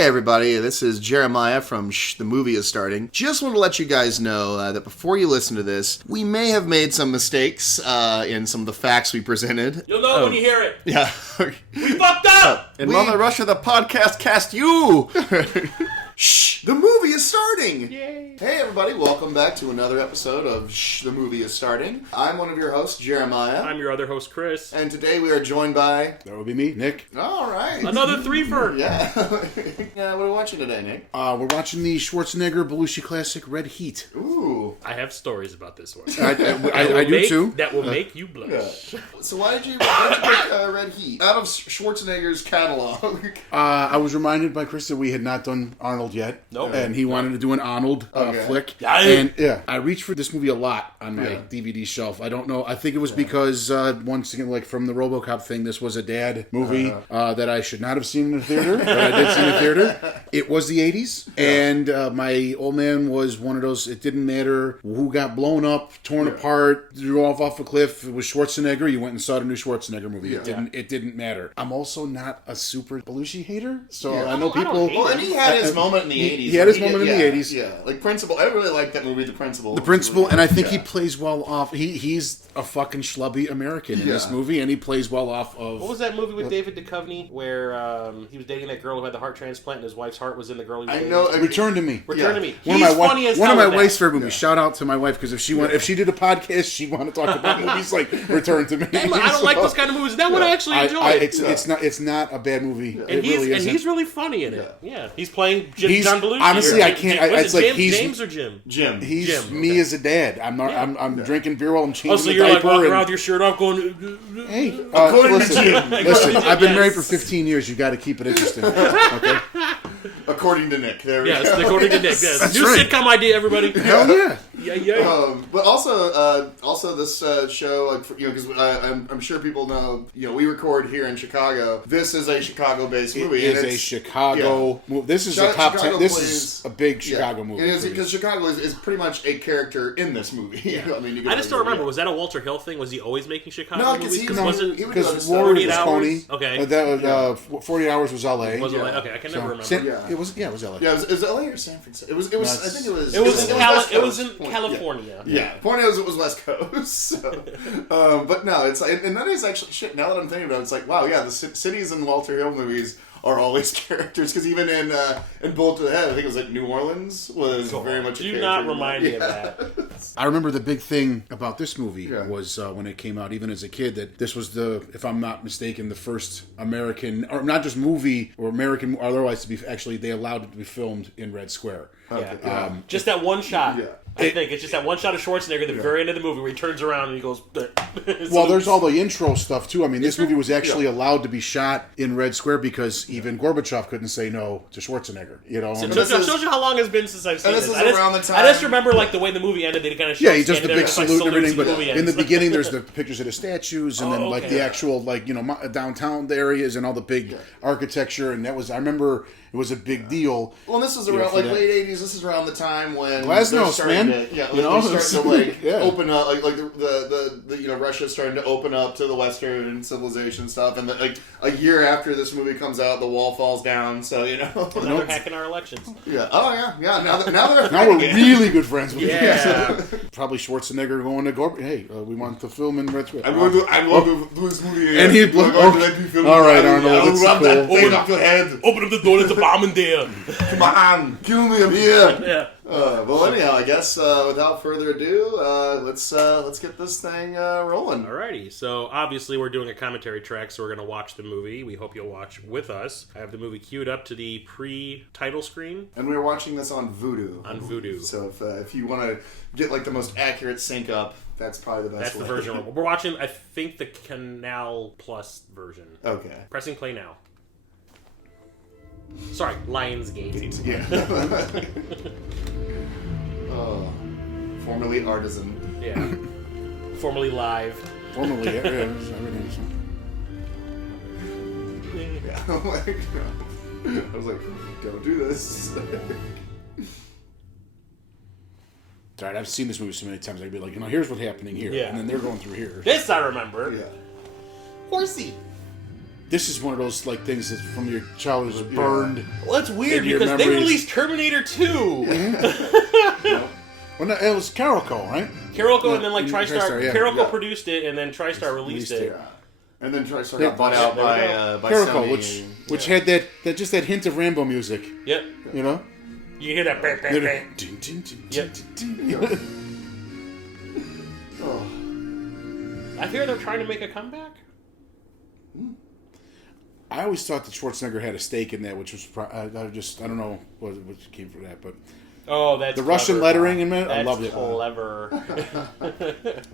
Hey everybody, this is Jeremiah from The Movie Is Starting. Just want to let you guys know that before you listen to this, we may have made some mistakes in some of the facts we presented. You'll know when you hear it. Yeah. We fucked up! And Mother Russia, the podcast cast you! Shh, the movie is starting! Yay! Hey everybody, welcome back to another episode of Shh, the Movie is Starting. I'm one of your hosts, Jeremiah. I'm your other host, Chris. And today we are joined by... That would be me, Nick. Alright. Another threefer! Yeah. Yeah, what are we watching today, Nick? We're watching the Schwarzenegger Belushi classic, Red Heat. Ooh. I have stories about this one. I do too. That will make you blush. Yeah. So why did you pick Red Heat? Out of Schwarzenegger's catalog. I was reminded by Chris that we had not done Arnold yet. Nope. And he wanted to do an Arnold flick. Yeah. And yeah, I reached for this movie a lot on my DVD shelf. I don't know. I think it was because, once again, like from the RoboCop thing, this was a dad movie that I should not have seen in the theater, but I did see in the theater. It was the 80s. And my old man was one of those, it didn't matter who got blown up, torn apart, drew off a cliff. It was Schwarzenegger. You went and saw the new Schwarzenegger movie. It didn't matter. I'm also not a super Belushi hater, so I know people... Well, and he had his moment in the 80s. He had his moment in the 80s. Yeah, like Principal. I really like that movie, The Principal. The Principal, and I think he plays well off. He's a fucking schlubby American in this movie, and he plays well off of... What was that movie with David Duchovny where he was dating that girl who had the heart transplant and his wife's heart was in the girl he was dating? know. Return to Me. Return to Me. One He's of my funny as hell one of my in that. wife's favorite movies. Shout out to my wife, because if she did a podcast, she'd want to talk about movies like Return to Me. I don't like those kind of movies. Is that what I actually enjoy? It's not a bad movie. and It really isn't. he's really funny in it. Yeah, he's playing John Belushi. Honestly, I can't. It's like James or Jim. Jim. He's Jim, me as a dad. I'm drinking beer while I'm changing So the you're like diaper. walking around with your shirt off going... Hey, Jim. listen. I've been married for 15 years. You got to keep it interesting. Okay. According to Nick. There we go. Yes, according to Nick. Yes. That's New right. sitcom idea, everybody. Hell yeah. Yeah. But also this show, because I'm sure people know, we record here in Chicago. This is a Chicago-based movie. It is a Chicago movie. This is a top 10. This is a big Chicago movie. It is because Chicago is pretty much a character in this movie. I mean, I just don't remember. Was that a Walter Hill thing? Was he always making Chicago No, movies? Because Warren was Coney. Okay. 48 Hours was L.A. Was it okay, I can never remember. It was L.A. Yeah, it was LA or San Francisco. It was. I think it was. It was in California. Yeah, point is, it was West Coast. So, but no, it's like, and that is actually shit. Now that I'm thinking about it, it's like, wow, yeah, the cities in Walter Hill movies are always characters. Because even in Bullet to the Head, I think it was like New Orleans was very much. Do not remind me of that. I remember the big thing about this movie was when it came out, even as a kid, that this was if I'm not mistaken, the first American, or not just movie or American, otherwise to be actually they allowed it to be filmed in Red Square. Yeah. Just that one shot. Yeah. I think it's just that one shot of Schwarzenegger at the very end of the movie where he turns around and he goes... Well, there's all the intro stuff, too. I mean, this movie was actually allowed to be shot in Red Square because even Gorbachev couldn't say no to Schwarzenegger, So it shows you how long it's been since I've seen this. Around the time. I just remember like the way the movie ended. They kind of showed he does the big salute and everything, but in the ends. beginning there's the pictures of the statues and then like the actual downtown areas and all the big architecture, and that was, I remember... It was a big deal. Well, this was around late '80s. This is around the time when Glasnost, man. They're starting to open up, like the Russia's starting to open up to the Western civilization stuff, and a year after this movie comes out, the wall falls down. So now they're hacking our elections. Yeah. Oh yeah. Now we're really good friends with Yeah. Probably Schwarzenegger going to Gorbachev. Hey, we want to film in Red Square. I want to do this movie. And he'd all right, Arnold. It's cool. Open up your head. Open up the door. There's a bomb in there. Come on, kill me. I'm here. Yeah. Well, anyhow, I guess without further ado, let's get this thing rolling. Alrighty, so obviously we're doing a commentary track, so we're going to watch the movie. We hope you'll watch with us. I have the movie queued up to the pre-title screen. And we're watching this on Vudu. So if you want to get like the most accurate sync up, that's probably the best way. That's the version. We're watching, I think, the Canal Plus version. Okay. Pressing play now. Sorry, Lionsgate. Yeah. Formerly Artisan. Yeah. Formerly Live. Formerly, everything. Yeah. I was like, don't do this. It's all right, I've seen this movie so many times, I'd be like, here's what's happening here. Yeah. And then they're going through here. This I remember. Yeah. Horsey. This is one of those like things that from your childhood is burned. Well, that's weird into your because they memories. released Terminator 2. Well, no, it was Carolco, right? Carolco and then like TriStar. yeah. Carolco produced it and then TriStar released it. Yeah. And then TriStar got bought out by Carolco, Sony. which had that just that hint of Rambo music. Yep. You know? You hear that? Bang, bang, bang. Yep. Oh. I hear they're trying to make a comeback. I always thought that Schwarzenegger had a stake in that, which was I don't know what came from that, but That's the Russian clever. lettering in it. I loved it. Clever.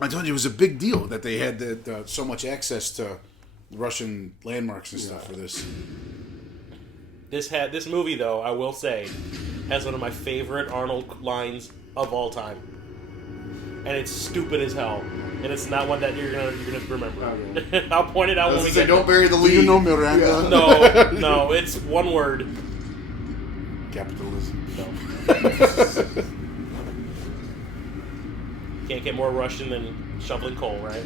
I told you it was a big deal that they had so much access to Russian landmarks and stuff for this. This movie, though, I will say, has one of my favorite Arnold lines of all time, and it's stupid as hell. And it's not one that you're gonna remember. Okay. I'll point it out when we get. Don't bury the lead. Do you know Miranda? Yeah. No, it's one word. Capitalism. No. Can't get more Russian than shoveling coal, right?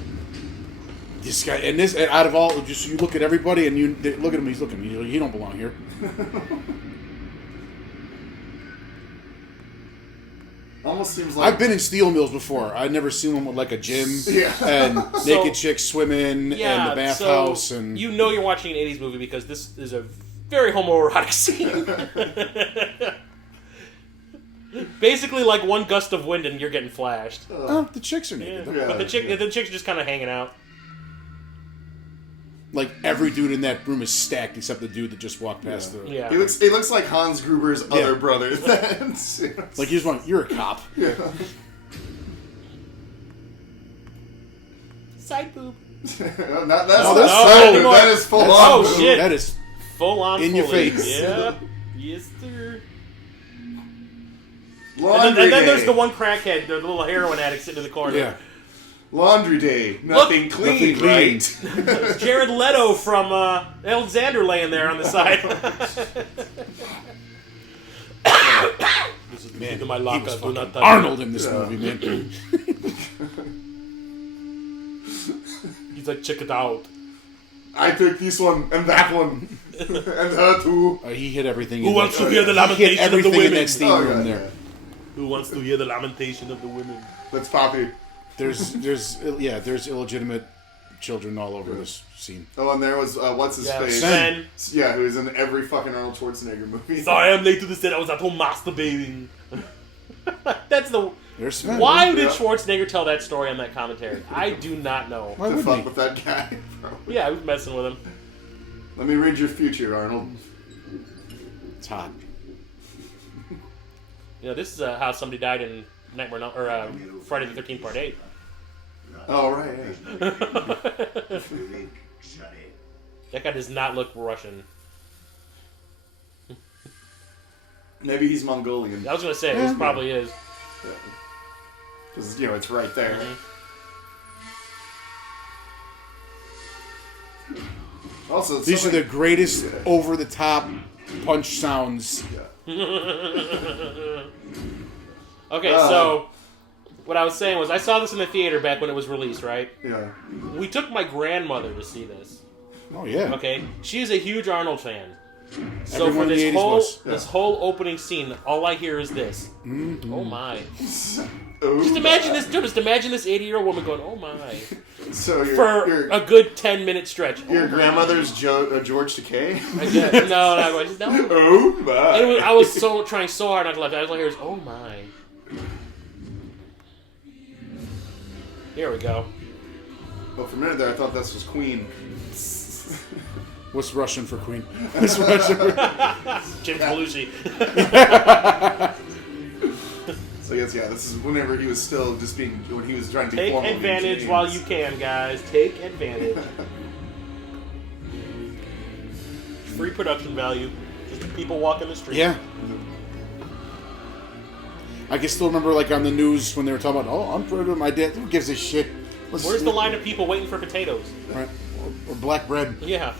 This guy and out of all, just you look at everybody and you look at him. He's looking at me. He don't belong here. Almost seems like I've been in steel mills before. I've never seen one with like a gym and So- naked chicks swimming and the bathhouse so and you know you're watching an 80s movie because this is a very homoerotic scene. Basically, like one gust of wind and you're getting flashed. oh, the chicks are Yeah. naked. Yeah. But the chicks are just kind of hanging out. Like every dude in that room is stacked except the dude that just walked past the. Yeah. He looks like Hans Gruber's other brother. Like you just want you're a cop. Yeah. Side boob. That is full on. Oh, boob. shit. That is Full on. In your fully. face. Yeah. Yes, sir. Laundry And then day. there's the one crackhead, the little heroin addict sitting in the corner. yeah. Laundry day. Nothing clean, nothing right? Jared Leto from Alexander laying there on the side. This is Man, my he locker. was Do fucking not touch Arnold it. in this movie, man. He's like, check it out. I took this one and that one and her too. He hit everything. Who wants to hear the He hit lamentation of the everything in women? that steam Oh, room yeah, there. yeah. Who wants to hear the lamentation of the women? Let's Poppy. There's illegitimate children all over this scene. Oh, and there was what's his face? Sven. Yeah, who was in every fucking Arnold Schwarzenegger movie. So I am late to the set. I was at home masturbating. That's the. There's Sven. Why Yeah. did Schwarzenegger tell that story on that commentary? I do not know. Why To wouldn't fuck he? with that guy. Probably. Yeah, I was messing with him. Let me read your future, Arnold. It's hot. You know, this is how somebody died in Nightmare Friday the 13th Part 8. Oh right. Yeah. That guy does not look Russian. Maybe he's Mongolian. I was gonna say, this probably is. Because it's right there. Also, These are the greatest over-the-top punch sounds. Okay, so what I was saying was I saw this in the theater back when it was released, right? Yeah. We took my grandmother to see this. Oh yeah. Okay, she's a huge Arnold fan. So Everyone for in the this 80s whole was. this whole opening scene, all I hear is this. Mm-hmm. Oh my! Ooh. Just imagine this, dude. Just imagine this 80-year-old woman going, "Oh my!" So for a good 10-minute stretch. your grandmother's George Takei? I guess, no, no. Oh my! I was trying so hard not to laugh. I was like, "Here's oh my." Here we go. Well, for a minute there, I thought this was Queen. What's Russian for Queen? What's Russian for... James Belushi. So I guess this is whenever he was still just when he was trying to be Take formal. advantage while you can, guys. Take advantage. Free production value. Just people walking the street. Yeah. I can still remember, like, on the news when they were talking about, I'm proud of my dad. Who gives a shit? Where's the line of people waiting for potatoes? Right. Or black bread. Yeah.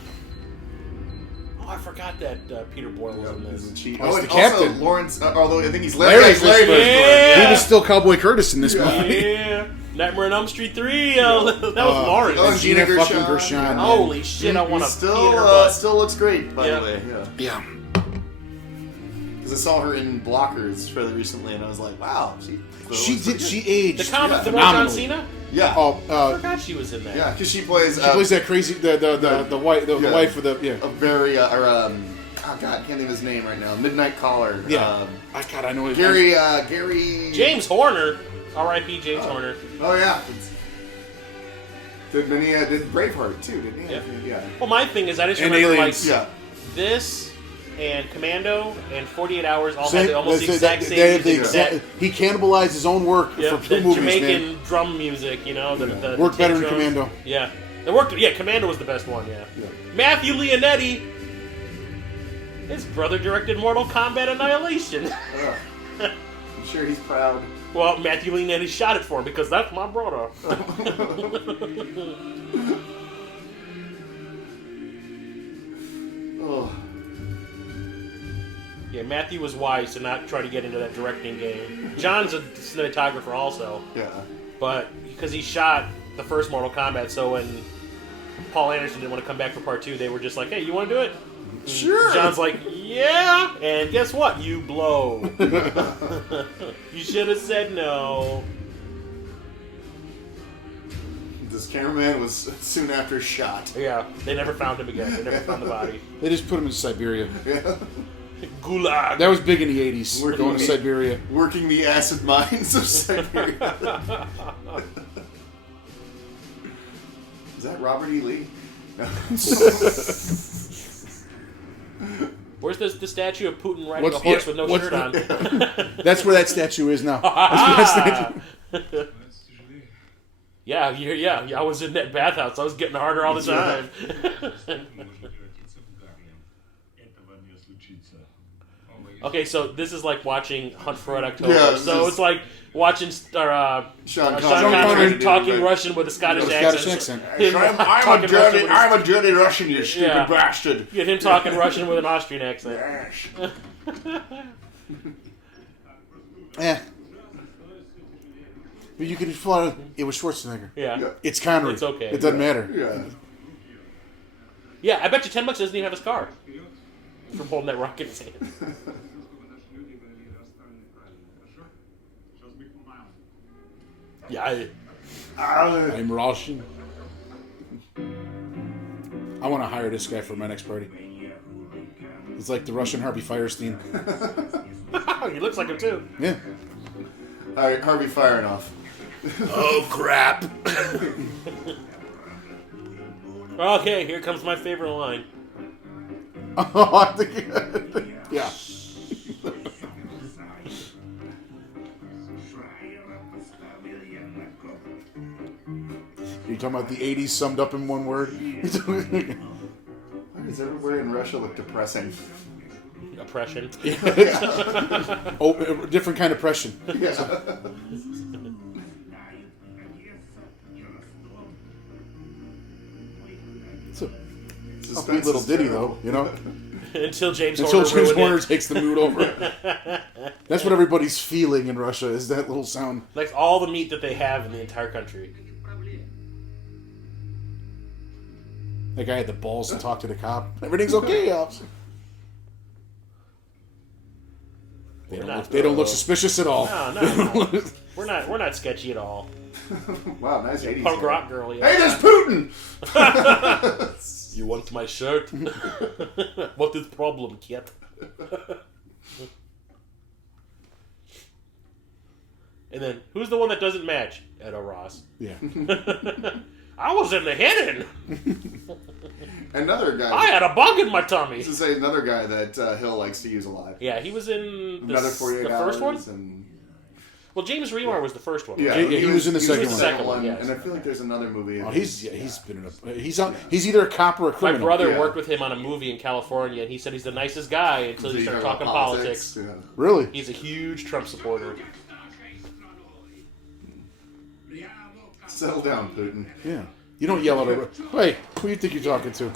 Oh, I forgot that Peter Boyle was in this. Oh, and it's the captain. also Lawrence, although I think he's Larry Larry Fishburne. Fishburne. Yeah. He was still Cowboy Curtis in this movie. Yeah. Nightmare on Elm Street 3. That was Lawrence. Oh, Gina Gina fucking Gershon. Holy shit! I want to still looks great, by the way. Yeah. Because I saw her in Blockers fairly recently, and I was like, wow, She aged. The comic, the one John Cena. Yeah. I forgot she was in that. Yeah, because she plays. She plays that crazy the wife of the A very oh God, I can't think of his name right now. Midnight Caller. Yeah. I know his Gary. James Horner. R.I.P. James Horner. Oh yeah. Did Braveheart too, didn't he? Yeah. Well, my thing is, I just And remember Aliens. this and Commando and 48 Hours all had almost the exact same music. He cannibalized his own work for two movies, Jamaican drum music, the worked better than drums. Commando. Yeah, it worked. Yeah, Commando was the best one. Yeah. Matthew Leonetti. His brother directed Mortal Kombat Annihilation. I'm sure he's proud. Well, Matthew Leonetti shot it for him because that's my brother. Oh. Yeah, Matthew was wise to not try to get into that directing game. John's a cinematographer also. Yeah. But because he shot the first Mortal Kombat, so when Paul Anderson didn't want to come back for part 2, they were just like, hey, you want to do it? Sure. John's like, yeah. And guess what? You blow. You should have said no. This cameraman was soon after shot. Yeah, they never found him again. They never found the body. They just put him in Siberia. Yeah. Gulag. That was big in the 80s. We're going to Siberia. Working the acid mines of Siberia. Is that Robert E. Lee? No. Where's the statue of Putin riding a horse with no shirt on? That's where that statue is now. Yeah, I was in that bathhouse. I was getting harder all the time. Okay, so this is like watching Hunt for Red October. Yeah, so it's like watching Sean Connery talking right. Russian with a Scottish accent. I'm a dirty Russian, you stupid bastard. Get him talking Russian with an Austrian accent. Yeah. But you can fly. It was Schwarzenegger. Yeah. It's Connery. It's okay. It doesn't matter. Yeah. Yeah, I bet you $10 doesn't even have his car. From holding that rocket in his hand. Yeah, I'm Russian. I want to hire this guy for my next party. He's like the Russian Harvey Firestein. he looks like him too. Yeah. Harvey firing off. Oh crap! Okay, here comes my favorite line. Oh, I think, yeah. You're talking about the 80s summed up in one word? Why does everywhere in Russia look depressing? Oppression. Oh, a different kind of oppression. Yeah. It's a upbeat little ditty, though, you know? Until James Horner takes the mood over. That's what everybody's feeling in Russia, is that little sound. Like all the meat that they have in the entire country. That guy had the balls to talk to the cop. Everything's okay, officer. They don't look suspicious at all. No. We're not sketchy at all. Wow, nice 80s. Punk rock girl, yeah. Hey, there's Putin! You want my shirt? What is problem, kid? And then, who's the one that doesn't match? Edo Ross. Yeah. I was in the hidden. Another guy. I had a bug in my tummy. To say another guy that Hill likes to use a lot. Yeah, he was in Another 48 the hours. first one? And... Well, James Remar was the first one. Yeah, Right? he was in the second one. Second one, yes. And I feel like there's another movie. Oh, he's been in a... He's either a cop or a My criminal. brother worked with him on a movie in California, and he said he's the nicest guy until he started talking politics. Yeah. Really? He's a huge Trump supporter. Settle down, Putin. Yeah. You don't yell at a... Hey, who do you think you're talking to?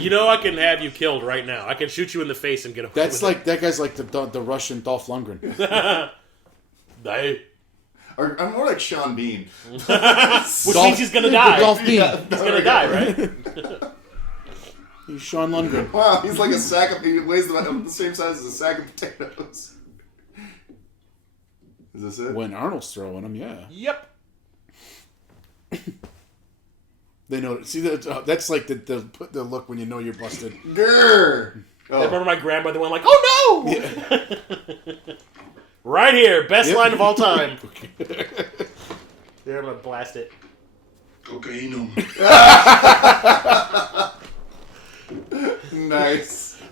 You know I can have you killed right now. I can shoot you in the face and get away That's with like... That guy's like the Russian Dolph Lundgren. Hey. Or I'm more like Sean Bean. Which means he's gonna die. Golf Bean. He's gonna die, right? He's Sean Lundgren. Wow, he's like a sack of... He weighs the same size as a sack of potatoes. Is this it? When Arnold's throwing them, yeah. Yep. They know. See, that's like the look when you know you're busted. Grrr! I remember my grandmother went like, "Oh no!" Yeah. Right here, best line of all time. Here, I'm gonna blast it. Cocaine. Nice.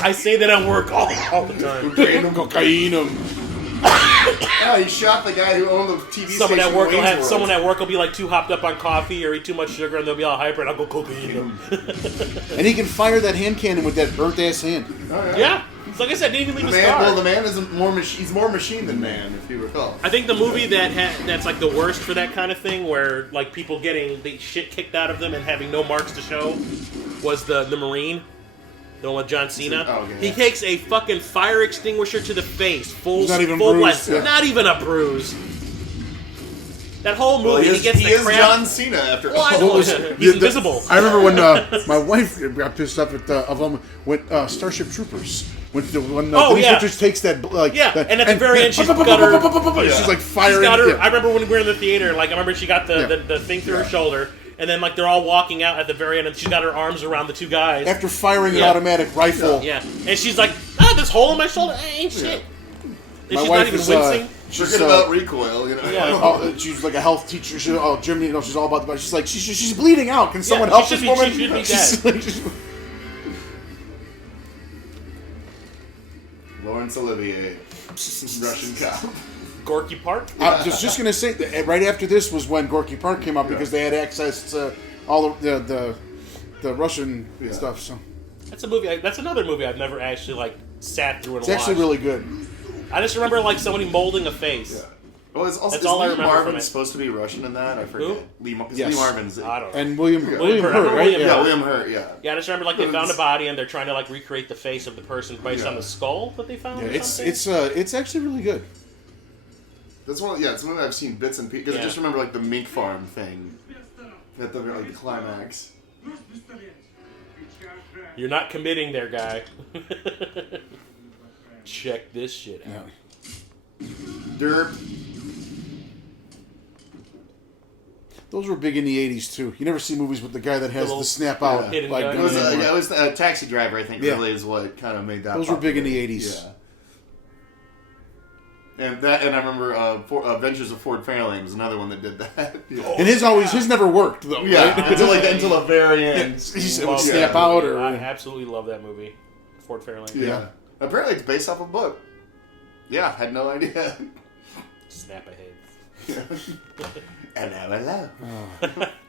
I say that at work all the time. Cocaine. Oh, he shot the guy who owned the TV Someone station. Someone at work will be like too hopped up on coffee or eat too much sugar, and they'll be all hyper, and I'll go cocaine. And he can fire that hand cannon with that burnt ass hand. Oh, yeah. It's like I said, didn't even leave a scar. Well, the man isn't more. He's more machine than man, if you recall. I think the movie that's like the worst for that kind of thing, where like people getting the shit kicked out of them and having no marks to show, was the Marine. The one with John Cena. Oh, okay, he takes a fucking fire extinguisher to the face, full not even full bruised, blast, yeah. Not even a bruise. That whole movie, he gets he the is crap. John Cena after all. Well, I know. He's invisible. I remember when my wife got pissed off at when Starship Troopers. When Denise Richards takes that and at the very end she's got her. She's like firing. She's got her. I remember when we were in the theater. Like I remember she got the thing through her shoulder. And then, like, they're all walking out at the very end, and she's got her arms around the two guys. After firing an automatic rifle. Yeah. And she's like, this hole in my shoulder, ain't shit. And my she's wife not even wincing. Forget about recoil, you know. Yeah. She's like a health teacher. Jimmy, she's all about the... She's like, she's bleeding out. Can someone help this woman? She should be dead. Laurence Olivier, Russian cop. Gorky Park? I was just going to say, that right after this was when Gorky Park came out because they had access to all the Russian stuff. So that's a movie. That's another movie I've never actually like sat through and watched. It's actually really good. I just remember like somebody molding a face. Yeah. Well, that's all I Lee remember Marvin supposed to be Russian in that? I forget. Who? Lee Yes. Marvin's. I don't know. And William Hurt, right? William Yeah, William Hurt. Yeah. Yeah, I just remember like they found a body and they're trying to like recreate the face of the person based on the skull that they found. Yeah, or something. it's actually really good. That's one. Yeah, it's one that I've seen bits and pieces. Because I just remember like the mink farm thing at the like the climax. You're not committing there, guy. Check this shit out. Derp. Those were big in the 80s, too. You never see movies with the guy that has the snap out. hidden Like, gun. It was a Taxi Driver, I think, really is what kind of made that. Those were big in the 80s. Yeah. And I remember Adventures of Ford Fairlane was another one that did that. Yeah. And his never worked, though, Yeah, right? until the very end. It would snap out, or... I absolutely love that movie, Ford Fairlane. Yeah. Apparently it's based off a book. Yeah, had no idea. Snap ahead. Hello.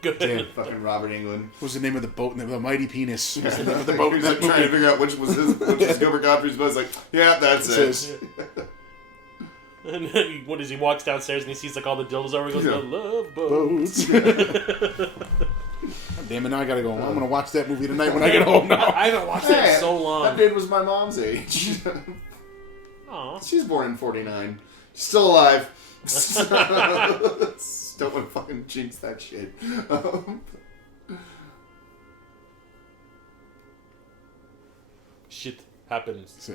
Good. Damn. Fucking Robert Englund. What was the name of the boat? The Mighty Penis. Was the name of the He boat? was like trying to figure out which was Gilbert Gottfried's boat. He's like, yeah, that's it. And then when he walks downstairs and he sees like all the dildos over, he goes, "The love Boats. Damn it! Now I gotta go. I'm gonna watch that movie tonight when I get home. Now I haven't watched that in so long. That dude was my mom's age. Aw. She's born in '49. Still alive. Don't want to fucking jinx that shit. Shit happens.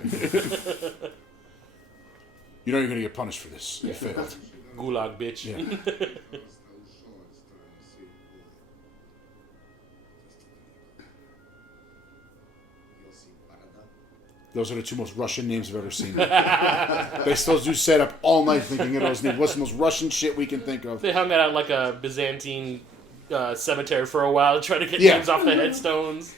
you know you're gonna get punished for this. You failed. Gulag, bitch. Yeah. Those are the two most Russian names I've ever seen. They still do set up all night thinking of those names. What's the most Russian shit we can think of? They hung it out like a Byzantine cemetery for a while to try to get names off the headstones.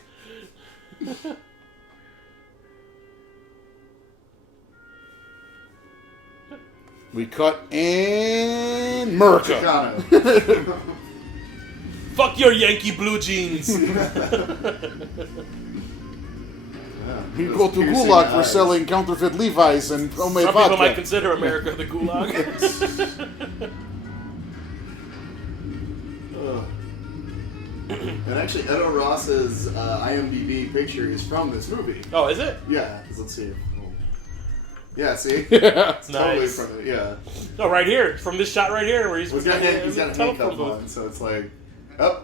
We cut and America. Fuck your Yankee blue jeans. You go to Gulag for selling counterfeit Levi's and homemade Some vodka. people might consider America the Gulag. And actually, Edo Ross's IMDb picture is from this movie. Oh, is it? Yeah, let's see. Yeah, see? Yeah. Totally Nice. from it, yeah. No, right here, from this shot right here, where he's He's got a handcuff telephone on, booth. so it's like, oh.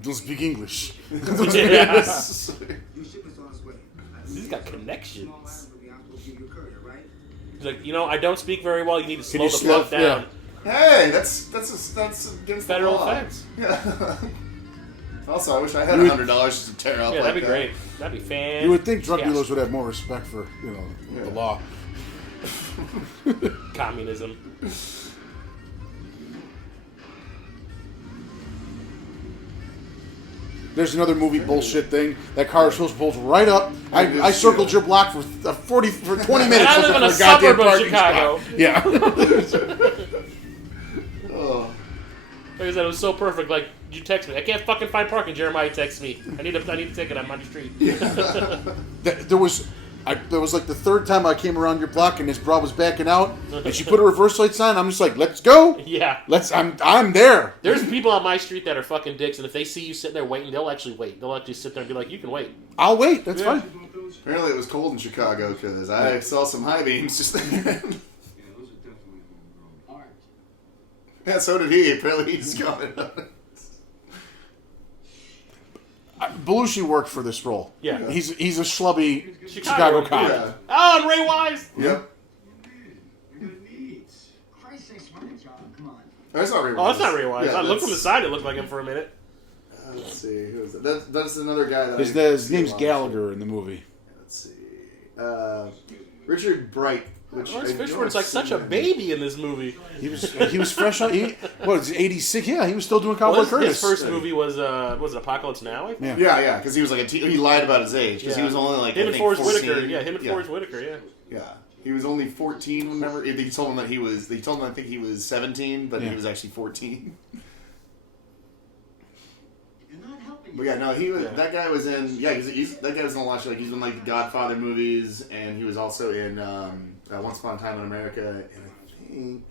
Don't speak English. Yeah. He's got connections. He's like, I don't speak very well. You need to slow the fuck down. Hey, that's against Federal the law. offense. Yeah. Also, I wish I had $100 to tear up. Yeah, like that'd be great. That'd be fantastic. You would think drug dealers would have more respect for, the law. Communism. There's another movie bullshit thing. That car is supposed to pull right up. I circled your block for 20 minutes. And I live in a suburb of Chicago. Spot. Yeah. Oh. Like I said, it was so perfect. Like, you text me. I can't fucking find parking. Jeremiah texts me. I need a ticket. I'm on the street. There was like the third time I came around your block and this broad was backing out and she put a reverse lights on. I'm just like, let's go. Yeah. I'm there. There's people on my street that are fucking dicks, and if they see you sitting there waiting, they'll actually wait. They'll actually sit there and be like, you can wait. I'll wait. That's fine. Apparently it was cold in Chicago because I saw some high beams just there. Yeah, so did he. Apparently he's coming. Belushi worked for this role. Yeah. He's a schlubby Chicago cop. Yeah. Oh, and Ray Wise. Yep. That's not Ray Wise. Oh, that's not Ray Wise. Yeah, I looked from the side. It looked like him for a minute. Let's see. Who is that? That's another guy that His name's Gallagher in the movie. Let's see. Richard Bright. Laurence Fishburne's like such a baby in this movie. He was fresh out. What was 86? Yeah, he was still doing Cowboy Curtis. His first movie was it Apocalypse Now? I think? Yeah, because he was like he lied about his age because he was only like him and Forrest 14. Whitaker. Yeah, him and Forrest Whitaker. Yeah. Yeah, he was only 14. Remember, they told him that he was. They told him I think he was 17, but he was actually 14. But yeah, no, he was. That guy was in. Yeah, that guy was in a lot of shit. Like he's in like the Godfather movies, and he was also in Once Upon a Time in America, and I think,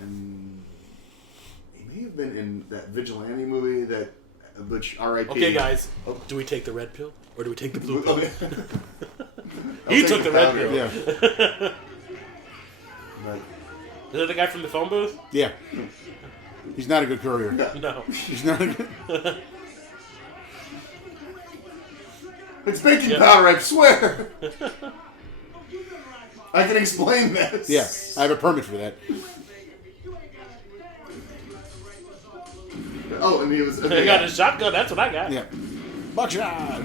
and he may have been in that Vigilante movie which R.I.P. Okay, guys, do we take the red pill or do we take the blue pill? Okay. He took the red pill. Yeah. Is that the guy from the phone booth? Yeah. He's not a good courier. No. He's not a good... It's baking powder, I swear. I can explain this. Yeah, I have a permit for that. Oh, and he was. He got a shotgun. That's what I got. Yeah. Buckshot.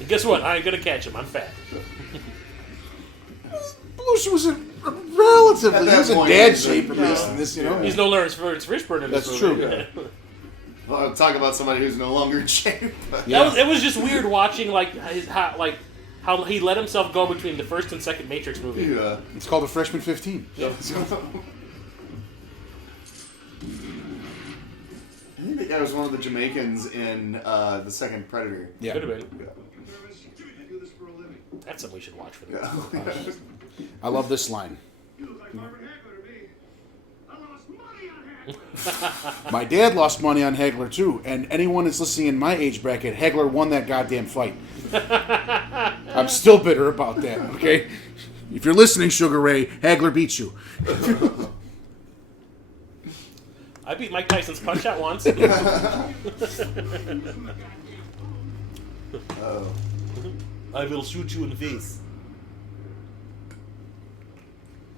And guess what? I ain't gonna catch him. I'm fat. Belushi was relatively. He was in point, dad shape at least in this, He's no Laurence Fishburne in this That's movie. true. Well, I'll talk about somebody who's no longer in shape. Yeah. It was just weird watching how he let himself go between the first and second Matrix movie. Yeah. It's called a Freshman 15. Yeah. I think that guy was one of the Jamaicans in the second Predator. Yeah. Could have been. Yeah. That's something we should watch for them. Yeah. I love this line. My dad lost money on Hagler too, and anyone that's listening in my age bracket, Hagler won that goddamn fight. I'm still bitter about that, okay? If you're listening, Sugar Ray, Hagler beats you. I beat Mike Tyson's punch out once. Oh. I will shoot you in the face.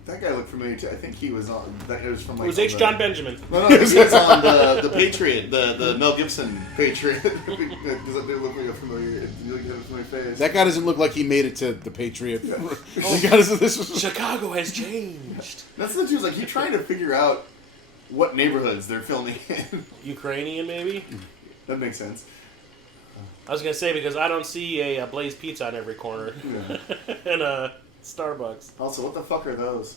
That guy looked familiar too. I think he was on. That guy was from like. It was H. John Benjamin. No, he was on the Patriot, the Mel Gibson Patriot. Does that dude look like a familiar? You look at a familiar face. That guy doesn't look like he made it to the Patriot. Yeah. This was... Chicago has changed. That's the truth. Like he's trying to figure out what neighborhoods they're filming in. Ukrainian, maybe? That makes sense. I was going to say, because I don't see a Blaze Pizza on every corner. Yeah. And a Starbucks. Also, what the fuck are those?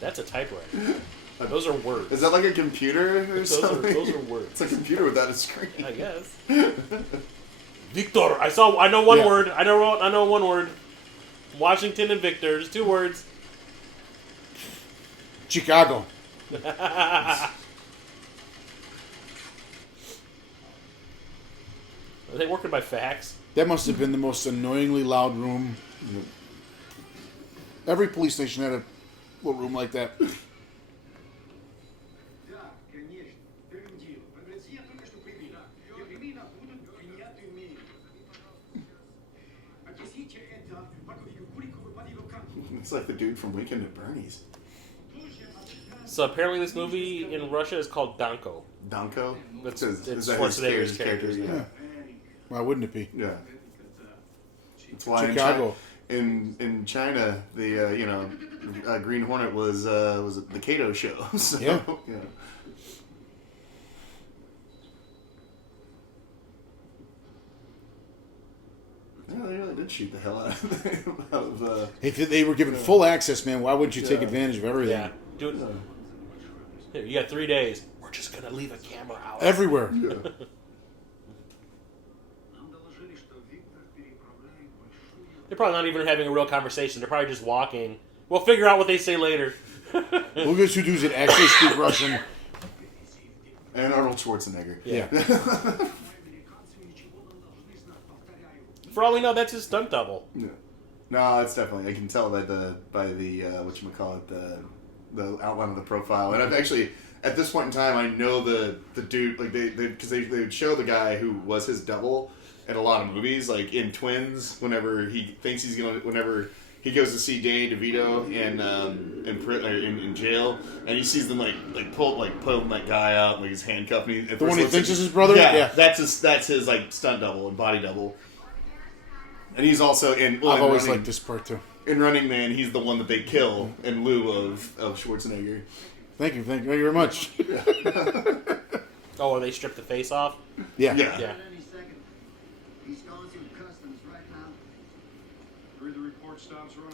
That's a typewriter. Those are words. Is that like a computer or something? Those are words. It's a computer without a screen. I guess. Victor. I know one word. I know one word. Washington and Victor. Just 2 words. Chicago. Are they working by fax? That must have been the most annoyingly loud room. Every police station had a little room like that. It's like the dude from Weekend at Bernie's. So apparently this movie in Russia is called Danko. Danko? It's Is that Schwarzenegger's his character. Yeah. Why wouldn't it be? Yeah. That's why Chicago. in China, the Green Hornet was the Kato show. So, Yeah. Yeah, they really did shoot the hell out of If they were given full access, man, why wouldn't you take Yeah. advantage of everything? Yeah. Dude, here, you got 3 days. We're just going to leave a camera out. Everywhere. Yeah. They're probably not even having a real conversation. They're probably just walking. We'll figure out what they say later. Look at two dudes that actually speak Russian. And Arnold Schwarzenegger. Yeah. For all we know, that's his stunt double. Yeah. No, it's definitely. I can tell by the whatchamacallit, the outline of the profile. And I've actually, at this point in time, I know the dude, like because they would show the guy who was his double in a lot of movies, like in Twins. Whenever he thinks he's gonna, whenever he goes to see Danny DeVito in jail, and he sees them pulling that guy out, like his handcuffed. And The one he thinks is his brother. Yeah, that's his like stunt double and body double. And he's also in. Well, I've always Running, liked this part too. in Running Man, he's the one that they kill in lieu of Schwarzenegger. Thank you very much. Oh, or they strip the face off? Yeah. Yeah.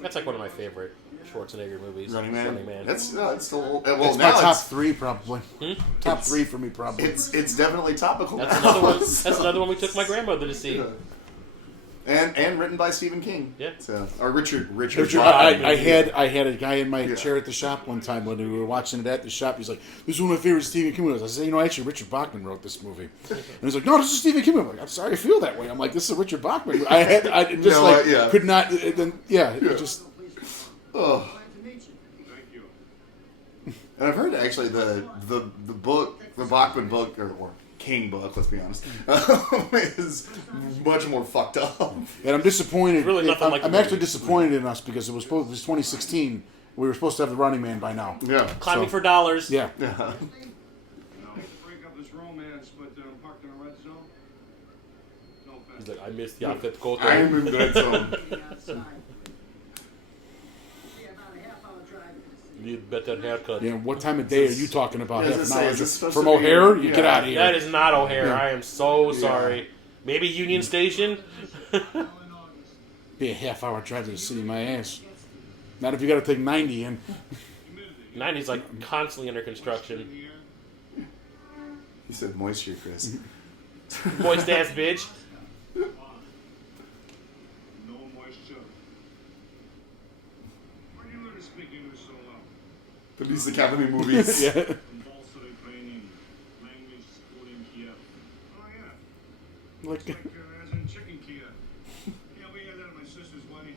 That's like one of my favorite Schwarzenegger movies. Running Man. Running Man. That's still well. It's now my top three, probably. Top It's- three for me, probably. It's definitely topical. That's now. another one. That's another one we took my grandmother to see. Yeah. And written by Stephen King. Yeah. So, or Richard. I had a guy in my chair at the shop one time when we were watching it at the shop. He's like, "This is one of my favorite Stephen King movies." I said, "Actually, Richard Bachman wrote this movie." And he's like, "No, this is Stephen King movie." I'm like, "I'm sorry, I feel that way." I'm like, "This is a Richard Bachman." I just could not. It just. Oh. And I've heard actually the book, the Bachman book, or King book, let's be honest, is much more fucked up. And I'm disappointed. Really nothing like the I'm actually movie. disappointed in us because it was 2016. We were supposed to have the Running Man by now. Yeah. Climbing for dollars. Yeah. Yeah. Break up this romance, but I'm parked in a red zone. No offense. He's like, I missed Yaphet Koto. I'm in that zone. Need better haircut. Yeah. What time of day are you talking about? Yeah, Half is an this hour supposed from to be- O'Hare? You yeah. get out of here. That is not O'Hare. Yeah. I am so sorry. Maybe Union Station? Be a half-hour drive to the city, my ass. Not if you got to take 90 in. 90's like constantly under construction. You said moisture, Chris. Moist ass bitch. No moisture. Where do you learn to speak English so well? But these Academy movies. Yeah. Compulsory training, language school in Kiev. Oh yeah, Like, as in chicken Kiev. Yeah, we had that at my sister's wedding.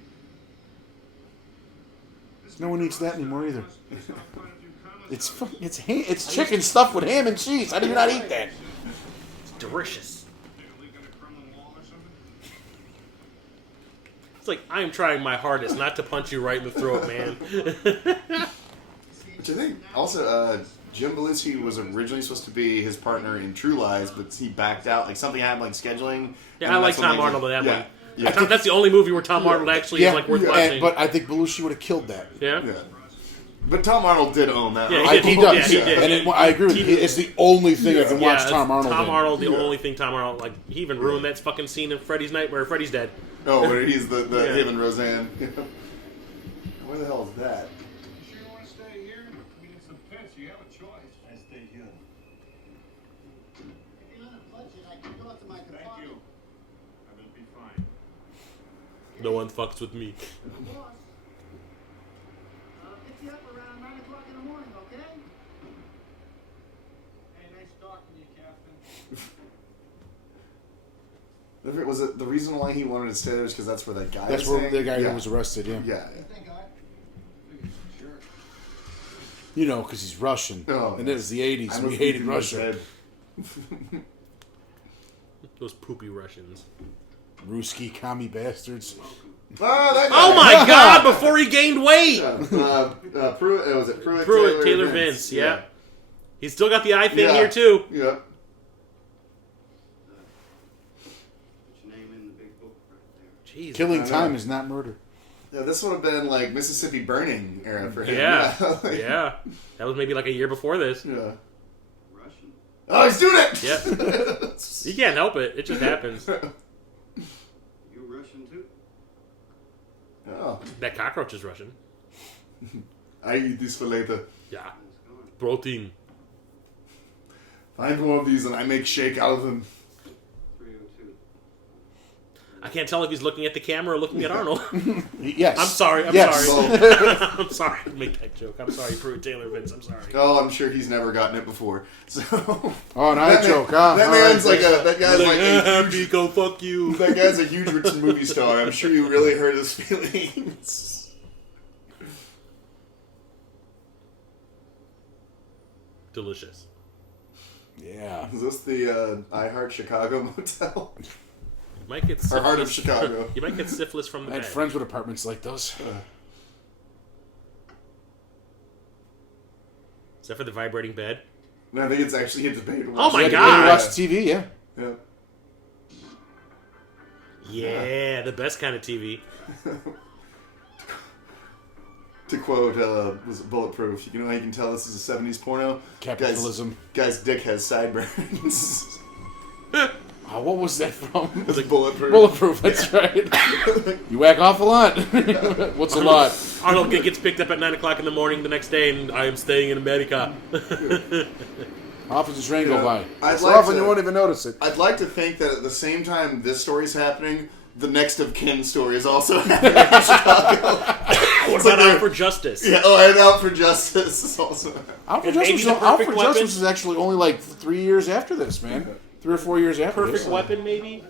no one eats that anymore either. It's chicken stuffed with ham and cheese. How do you not eat that? It's delicious. Take a leak in a Kremlin wall or something? It's like, I am trying my hardest not to punch you right in the throat, man. Which I think also Jim Belushi was originally supposed to be his partner in True Lies, but he backed out. Like something happened, like scheduling. Yeah, and I like that's when Tom they- Arnold in that yeah. one. Yeah. That's the only movie where Tom Arnold actually is like worth watching. But I think Belushi would have killed that. Yeah? Yeah. But Tom Arnold did own that. Yeah, role. he He did. does. Yeah, he did. And I agree with you. It's the only thing I can watch it's Tom Arnold Tom in. Arnold, the Yeah. only thing Tom Arnold, like, he even ruined that fucking scene in Freddy's Night where Freddy's dead. Oh, where he's the Yeah. him and Roseanne. Where the hell is that? You sure you want to stay here? I mean, it's the pits. You have a choice. I stay here. If you're on a budget, I can go to my Thank department. you. I will be fine. No one fucks with me. Boss, pick you up around 9 o'clock in the morning, okay? Hey, nice talking to you, Captain. Was it the reason why he wanted to stay there is because that's where that guy That's was where staying? the guy was arrested, yeah. Yeah. You think I? Sure. You know, because he's Russian. Oh, and it was the 80s, I and was we hated thinking Russia. Those poopy Russians. Ruski commie bastards. Oh, that guy. Oh my God! Before he gained weight. Pruitt, was it Pruitt? Pruitt, Taylor Vince. Yeah. He's still got the eye thing here too. Yeah. Put your name in the big book right there. Jeez. Killing I know. time is not murder. Yeah, this would have been like Mississippi Burning era for him. Yeah. Like, Yeah. That was maybe like a year before this. Yeah. Russian. Oh, he's doing it! Yeah. You can't help it. It just happens. You Russian too? Oh, That cockroach is Russian. I eat this for later. Yeah. It's gone. Protein. Find more of these and I make shake out of them. 302. I can't tell if he's looking at the camera or looking at Arnold. Yes. I'm sorry. I'm Yes. sorry. Oh. I'm sorry to make that joke. I'm sorry, Pruitt, Taylor Vince. I'm sorry. Oh, I'm sure he's never gotten it before. So Oh, not a joke, huh? That All man's right. that guy's like a huge, Pico, fuck you. that guy's a huge rich movie star. I'm sure you really hurt his feelings. Delicious. Yeah. Is this the I Heart Chicago motel? You might get Or Heart of syphilis. Chicago? You might get syphilis from the I had bed. friends with apartments like those. Is that for the vibrating bed? No, I think it's actually debatable. Oh my You God. watch TV, yeah. Yeah. Yeah, the best kind of TV. To quote, was it Bulletproof? You know how you can tell this is a 70s porno? Capitalism. Guy's dick has sideburns. Oh, what was that from? It's like Bulletproof. Bulletproof, that's right. You whack off a lot. What's a lot? Arnold gets picked up at 9 o'clock in the morning the next day, and I am staying in America. How often does the train go by? I'd So like often to- you won't even notice it. I'd like to think that at the same time this story's happening, the next of kin story is also happening in Chicago. What like about Out they're- for Justice? Yeah, oh, and Out for Justice is also happening. Out for And maybe Justice, the Out perfect for weapon? Justice is actually only like 3 years after this, man. 3 or 4 years after Perfect this. Weapon, maybe?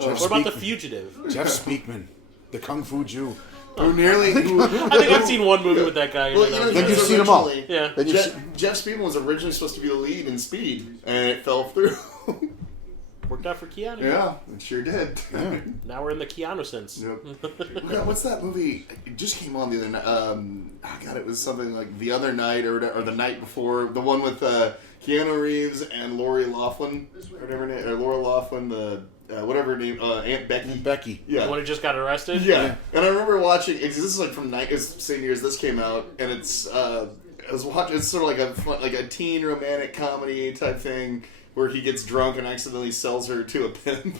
Jeff What about The Speakman. Fugitive? Jeff Speakman, the Kung Fu Jew. Who nearly... Who, I think I've seen one movie with that guy. well, in you it. know, Then he you've was seen them all. originally- Yeah. Then you Jeff Speakman was originally supposed to be the lead in Speed, and it fell through. Worked out for Keanu. Yeah, it sure did. Now we're in the Keanu sense. Yep. What's that movie? It just came on the other night. God, it was something like The Other Night or the night before. The one with Keanu Reeves and Lori Loughlin, or whatever her name, or Laura Loughlin, the whatever her name, Aunt Becky. Becky. Yeah. The one who just got arrested? Yeah, and I remember watching. This is like from same year as this came out, and it's I was watching. It's sort of like a teen romantic comedy type thing where he gets drunk and accidentally sells her to a pimp.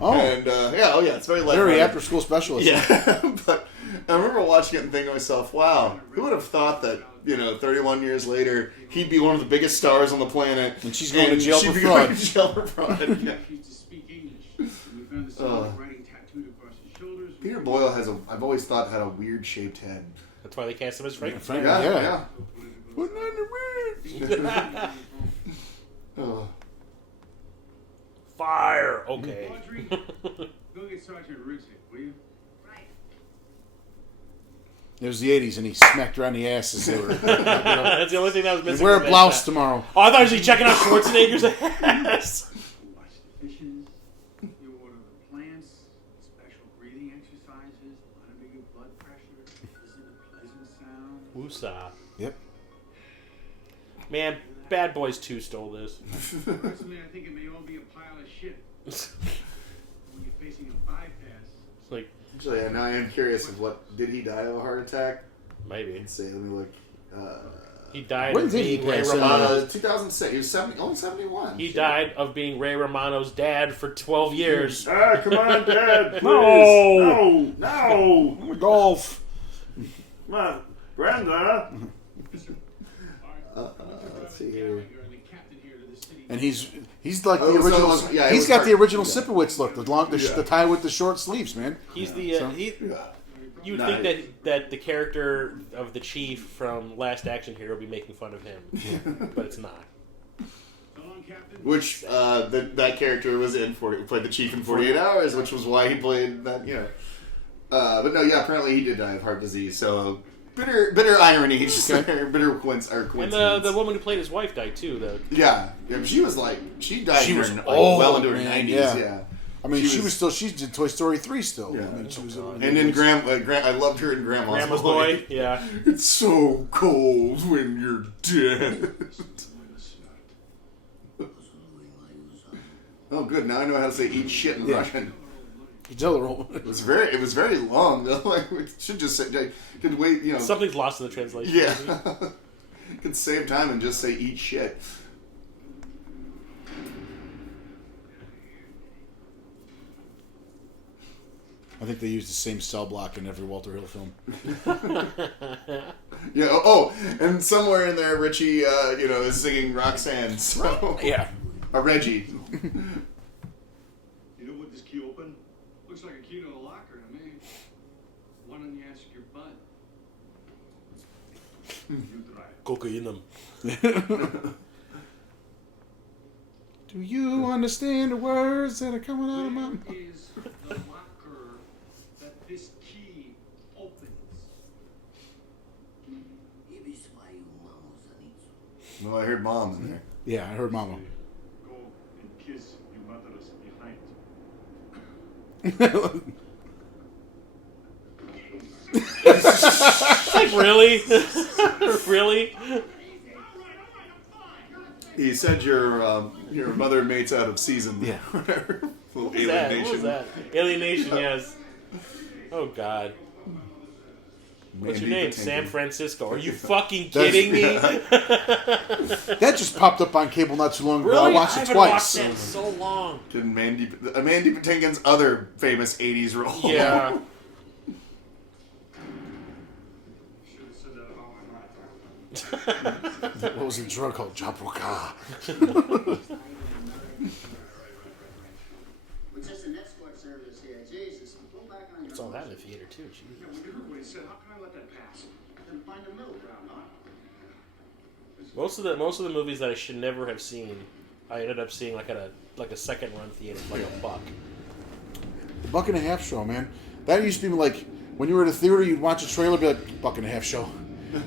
Oh. And it's very light. Very after school specialist. Yeah, but I remember watching it and thinking to myself, "Wow, who would have thought that 31 years later, he'd be one of the biggest stars on the planet, And she's going to jail she'd for be fraud." going to jail for fraud." Yeah. She used to speak English. And we found the son writing tattooed across his shoulders. Peter Boyle I've always thought had a weird shaped head. That's why they cast him as Frank. Frank, Yeah. Putting on the red. Oh. Fire! Okay. Audrey, go get Sergeant Riggs here, will you? It was the 80s, and he smacked her on the ass as they were. That's the only thing that was And missing. wear a from that blouse shot. tomorrow. Oh, I thought he was checking out Schwarzenegger's ass. Watch the fishes. You order the plants, special breathing exercises, monitor your blood pressure, listen to pleasant sounds. Woosah. Yep. Man, Bad Boys 2 stole this. Personally, I think it may all be a pile of shit. When you're facing a bypass, It's like, Actually, now I am curious of did he die of a heart attack? maybe. Let's see, let me look. He died When of did he being Ray pass Romano's... 2006. He was only 71. He died of being Ray Romano's dad for 12 years. Ah, come on, Dad. No! No! Golf. Come on, Brenda. Let's see here. you're the captain here to the city. And he's like the Oh, so original. it was- yeah, it he's was got hard- the original yeah. Sipowicz look, the Yeah. tie with the short sleeves, man. He's the... So- he, Yeah. You would think that the character of the chief from Last Action Hero would be making fun of him, but it's not. Which that character was in played the chief in 48 Hours, which was why he played that. But no, yeah, apparently he did die of heart disease. So bitter irony, just there, bitter coincidence. And the woman who played his wife died too, though. Yeah, she was she died. She was well into her 90s. Yeah. I mean, she did Toy Story 3 still. Yeah. I mean, she was. And then I loved her in Grandma's Boy. Yeah. It's so cold when you're dead. Oh, good. Now I know how to say "eat shit" in Russian. You tell her. It was very long though. Like, we should just say, could wait. Something's lost in the translation. Yeah. Could save time and just say "eat shit." I think they used the same cell block in every Walter Hill film. Yeah. Oh, and somewhere in there, Richie, is singing Roxanne. So Yeah. Reggie. You know what this key open? Looks like a key to a locker to me. Why don't you ask your bud? You try. Cocaine. Do you understand the words that are coming out of my mouth? Where is the locker that this key opens? Well, I heard mom in there. Yeah, I heard Mama. Go and kiss your mother's behind. Like, really? Really? He said your mother mates out of season. Yeah. Whatever. Little What was that? alienation. What was that? Alienation, yes. Oh, God. What's your name? Sam Francisco. Are you fucking kidding me? That just popped up on cable not too long ago. Really? I watched it haven't twice. watched that in so long. Did Mandy Patinkin's other famous 80s role. Yeah. Should have said that about my mother. What was the drug called? Japroka. We're just an escort service here. Jesus, pull back on your It's all that in the theater, too. Jeez. Yeah, when everybody said, how can I let that pass? Then find a middle ground, huh? Most of the movies that I should never have seen, I ended up seeing at a second run theater for like $1. The Buck and a Half Show, man. That used to be like when you were at a theater, you'd watch a trailer, be like Buck and a Half Show.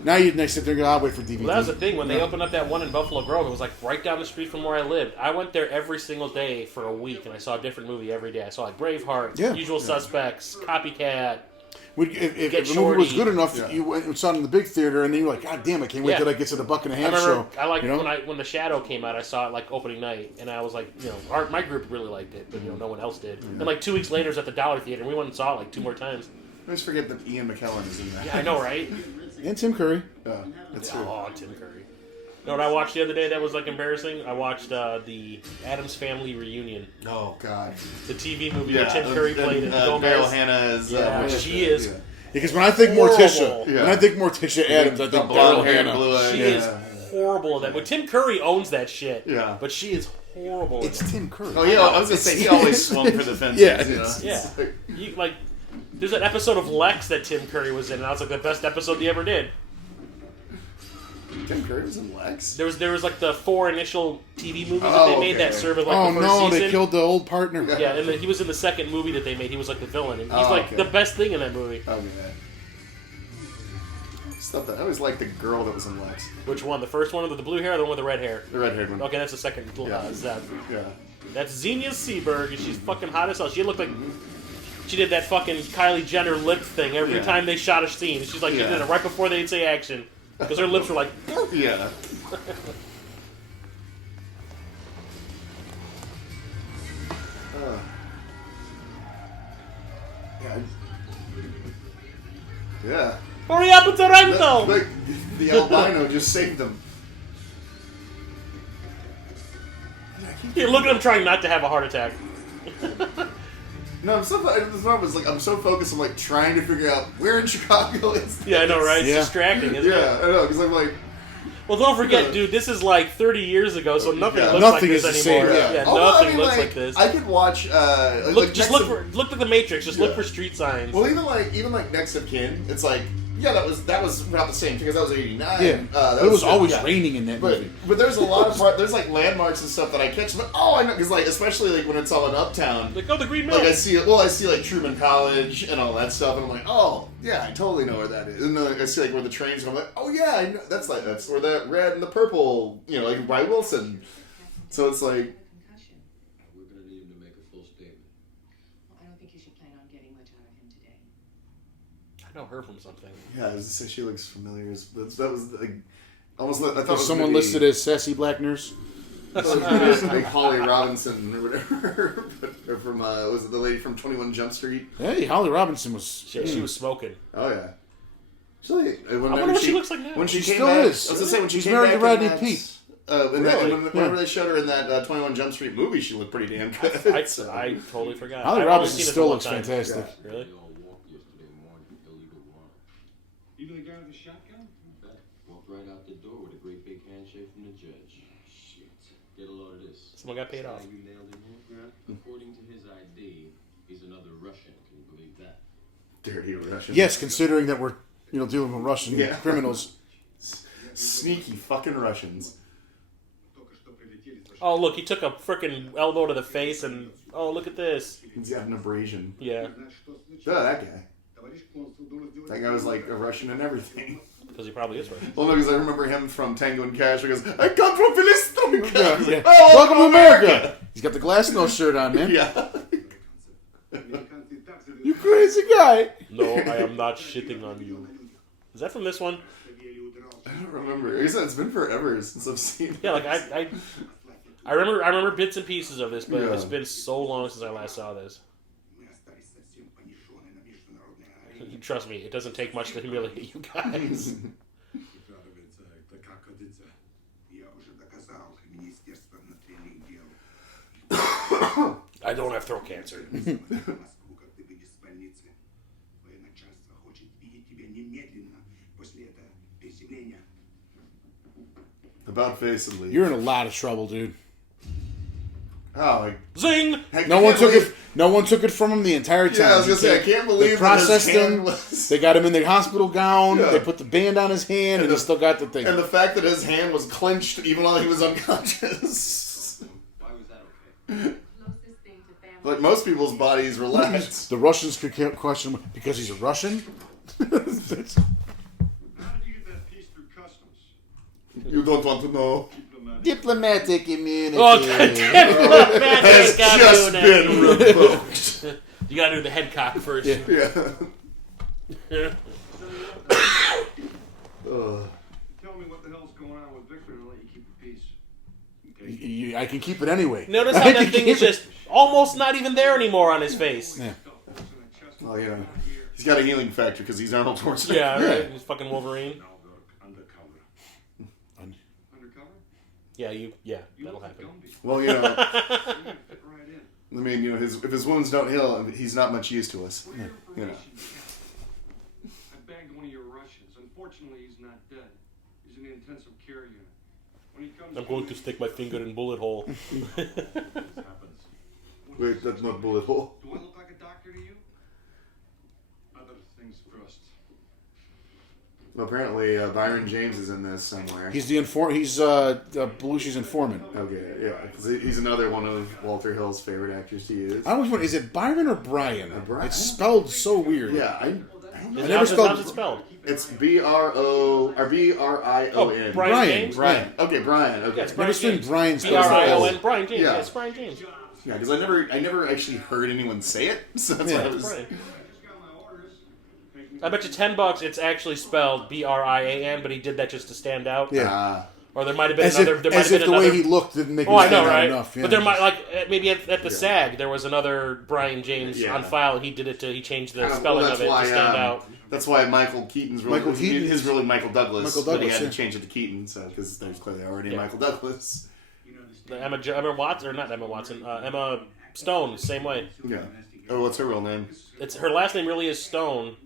Now you'd sit there and go, I'll wait for DVD. Well, that was the thing. When they opened up that one in Buffalo Grove, it was like right down the street from where I lived. I went there every single day for a week, and I saw a different movie every day. I saw like Braveheart, Usual Suspects, Copycat. If the movie was good enough, you went and saw it in the big theater, and then you're like, God damn, I can't wait till I get to the Buck and a Half Show. I liked when The Shadow came out. I saw it like opening night, and I was like, my group really liked it, but no one else did. And like 2 weeks later, it was at the Dollar Theater, and we went and saw it like 2 more times. I always forget that Ian McKellen is in that. Yeah, I know, right? And Tim Curry. That's true. Oh, Tim Curry. You know what I watched the other day that was like embarrassing? I watched the Addams Family Reunion. Oh God. The TV movie where Tim Curry played it. Daryl Hannah is. She is. Because when I think Morticia Addams, I think Daryl Hannah. She is horrible in that. But Tim Curry owns that shit. Yeah. But she is horrible. It's Tim Curry. Oh yeah, I was gonna say he always swung for the fences. Yeah. There's an episode of Lex that Tim Curry was in, and that was like the best episode he ever did. Tim Curry was in Lex? There was like the 4 initial TV movies that they made that served as like the first season. They killed the old partner. Yeah, and then he was in the second movie that they made. He was like the villain, and he's the best thing in that movie. Okay. I always liked the girl that was in Lex. Which one? The first one with the blue hair or the one with the red hair? The red-haired one. Okay, that's the second. Zeb. Yeah. That's Xenia Seberg, and she's fucking hot as hell. She looked like she did that fucking Kylie Jenner lip thing every time they shot a scene. She's like, she did it right before they'd say action. Because her lips were like... Yeah. Yeah. Hurry up, it's Toronto! Like, the albino just saved them. Yeah, look at him trying not to have a heart attack. No, I'm so focused on trying to figure out where in Chicago is this? Yeah, I know, right? It's distracting, isn't it? Yeah, I know, because I'm like, Well, don't forget, dude, this is like 30 years ago, so nothing looks nothing like this is the anymore. same, Yeah, Although, nothing looks like this. I could watch. Look at the Matrix. Just look for street signs. Well, even like Next of Kin, it's like that was about the same because that was '89. Yeah, it was always raining in that But movie. there's a lot of there's like landmarks and stuff that I catch. But I know because like especially like when it's all in Uptown. Like, oh, the Green Mill. Like I see like Truman College and all that stuff, and I'm like, oh yeah, I totally know where that is. And then I see like where the trains go. I'm like, oh yeah, I know. That's where the red and the purple, like by Wilson. So it's like. We're gonna need him to make a full statement. Well, I don't think you should plan on getting much out of him today. I know her from something. Yeah, I was just say she looks familiar. That was like almost. I thought it Was was someone maybe, listed as sassy black nurse? like Holly Robinson or whatever, or from was it the lady from 21 Jump Street? Hey, Holly Robinson was. She was smoking. Oh yeah. She's like, I wonder what she looks like now. When she She came still back, is. I was gonna say when she She's came married back to Rodney in that, Peete. Whenever they showed her in that 21 Jump Street movie, she looked pretty damn good. I totally forgot. Holly I've only Robinson seen it still one looks time. fantastic. Really? They all walked yesterday morning, illegal warrant. Even the guy with the shotgun? In fact, walked right out the door with a great big handshake from the judge. Shit. Get a load of this. Someone got paid off. You nailed him here? According to his ID, he's another Russian. Can you believe that? Dirty Russian. Yes, considering that we're dealing with Russian criminals. Sneaky fucking Russians. Oh, look, he took a freaking elbow to the face, and oh, look at this. He's got an abrasion. Yeah, Oh, that guy. That guy was like a Russian and everything. because he probably is Russian. Well, no, because I remember him from Tango and Cash. He goes, "I come from Philistia." Yeah. Oh, Welcome to America. He's got the Glassnose shirt on, man. Yeah. You crazy guy. No, I am not shitting on you. Is that from this one? I don't remember. It's been forever since I've seen it. Yeah, like I remember bits and pieces of this, but Yeah. it's been so long since I last saw this. Trust me, it doesn't take much to humiliate you guys. I don't have throat cancer. About face and leave. You're in a lot of trouble, dude. Oh, like, Zing! No one took it. No one took it from him the entire time. Yeah, I was gonna say I can't believe they that processed his hand him. was... They got him in the hospital gown. Yeah. They put the band on his hand, and he still got the thing. And the fact that his hand was clenched even while he was unconscious. Why was that okay? Closest thing to family. Like most people's bodies relax. The Russians could question him because he's a Russian. How did you get that piece through customs? You don't want to know. Diplomatic immunity. Oh, goddamn! Has just been revoked. You gotta do the head cock first. Yeah. Yeah. Tell me what the hell's going on with Victor and I'll let you keep the peace. Okay? I can keep it anyway. Notice how that thing is just almost not even there anymore on his face. Yeah. Well, yeah. He's got a healing factor because he's Arnold Schwarzenegger. Yeah, right. He's fucking Wolverine. Now go undercover. Undercover? Yeah, You that'll look like happen. Gumby. Well, You're gonna fit right in. I mean, if his wounds don't heal, he's not much use to us. What information You know. you have? I bagged one of your Russians. Unfortunately, he's not dead. He's in the intensive care unit. When he comes I'm going to stick my finger in bullet hole. This happens. Wait, that's not bullet hole. Do I look like a doctor to you? Other things first. Well, apparently, Byron James is in this somewhere. He's the He's Belushi's informant. Okay, yeah. 'Cause he's another one of Walter Hill's favorite actors to use. I always wonder, is it Byron or Brian? Brian. It's spelled so weird. Yeah, I His never how's spelled- it spelled? it's B-R-O or B-R-I-O-N. Oh, Brian Brian. James? Brian. Okay, Brian. Okay. Yeah, it's Never Brian seen James. Brian spelled B-R-I-O-N. Brian James. Yeah. Yeah, it's Brian James. Yeah, because I never actually heard anyone say it, so that's why I was. Brian. Just got my orders. I bet you $10 it's actually spelled B-R-I-A-N, but he did that just to stand out. Yeah. Or there might have been As another. if, There might as have if been the another. way he looked didn't make Oh, him I know, stand out right? enough. Yeah. But there might, like, maybe at the SAG, there was another Brian James Yeah. on file, and he did it to. He changed the Well, spelling that's of it why, to stand out. That's why Michael Keaton's really Michael Keaton is is- really Michael Douglas. Michael but he Douglas, had yeah. to change it to Keaton, so because there's clearly already a Yeah. Michael Douglas. The Emma Watson, or not Emma Watson, Emma Stone, same way. Yeah. Oh, what's her real name? It's her last name really is Stone,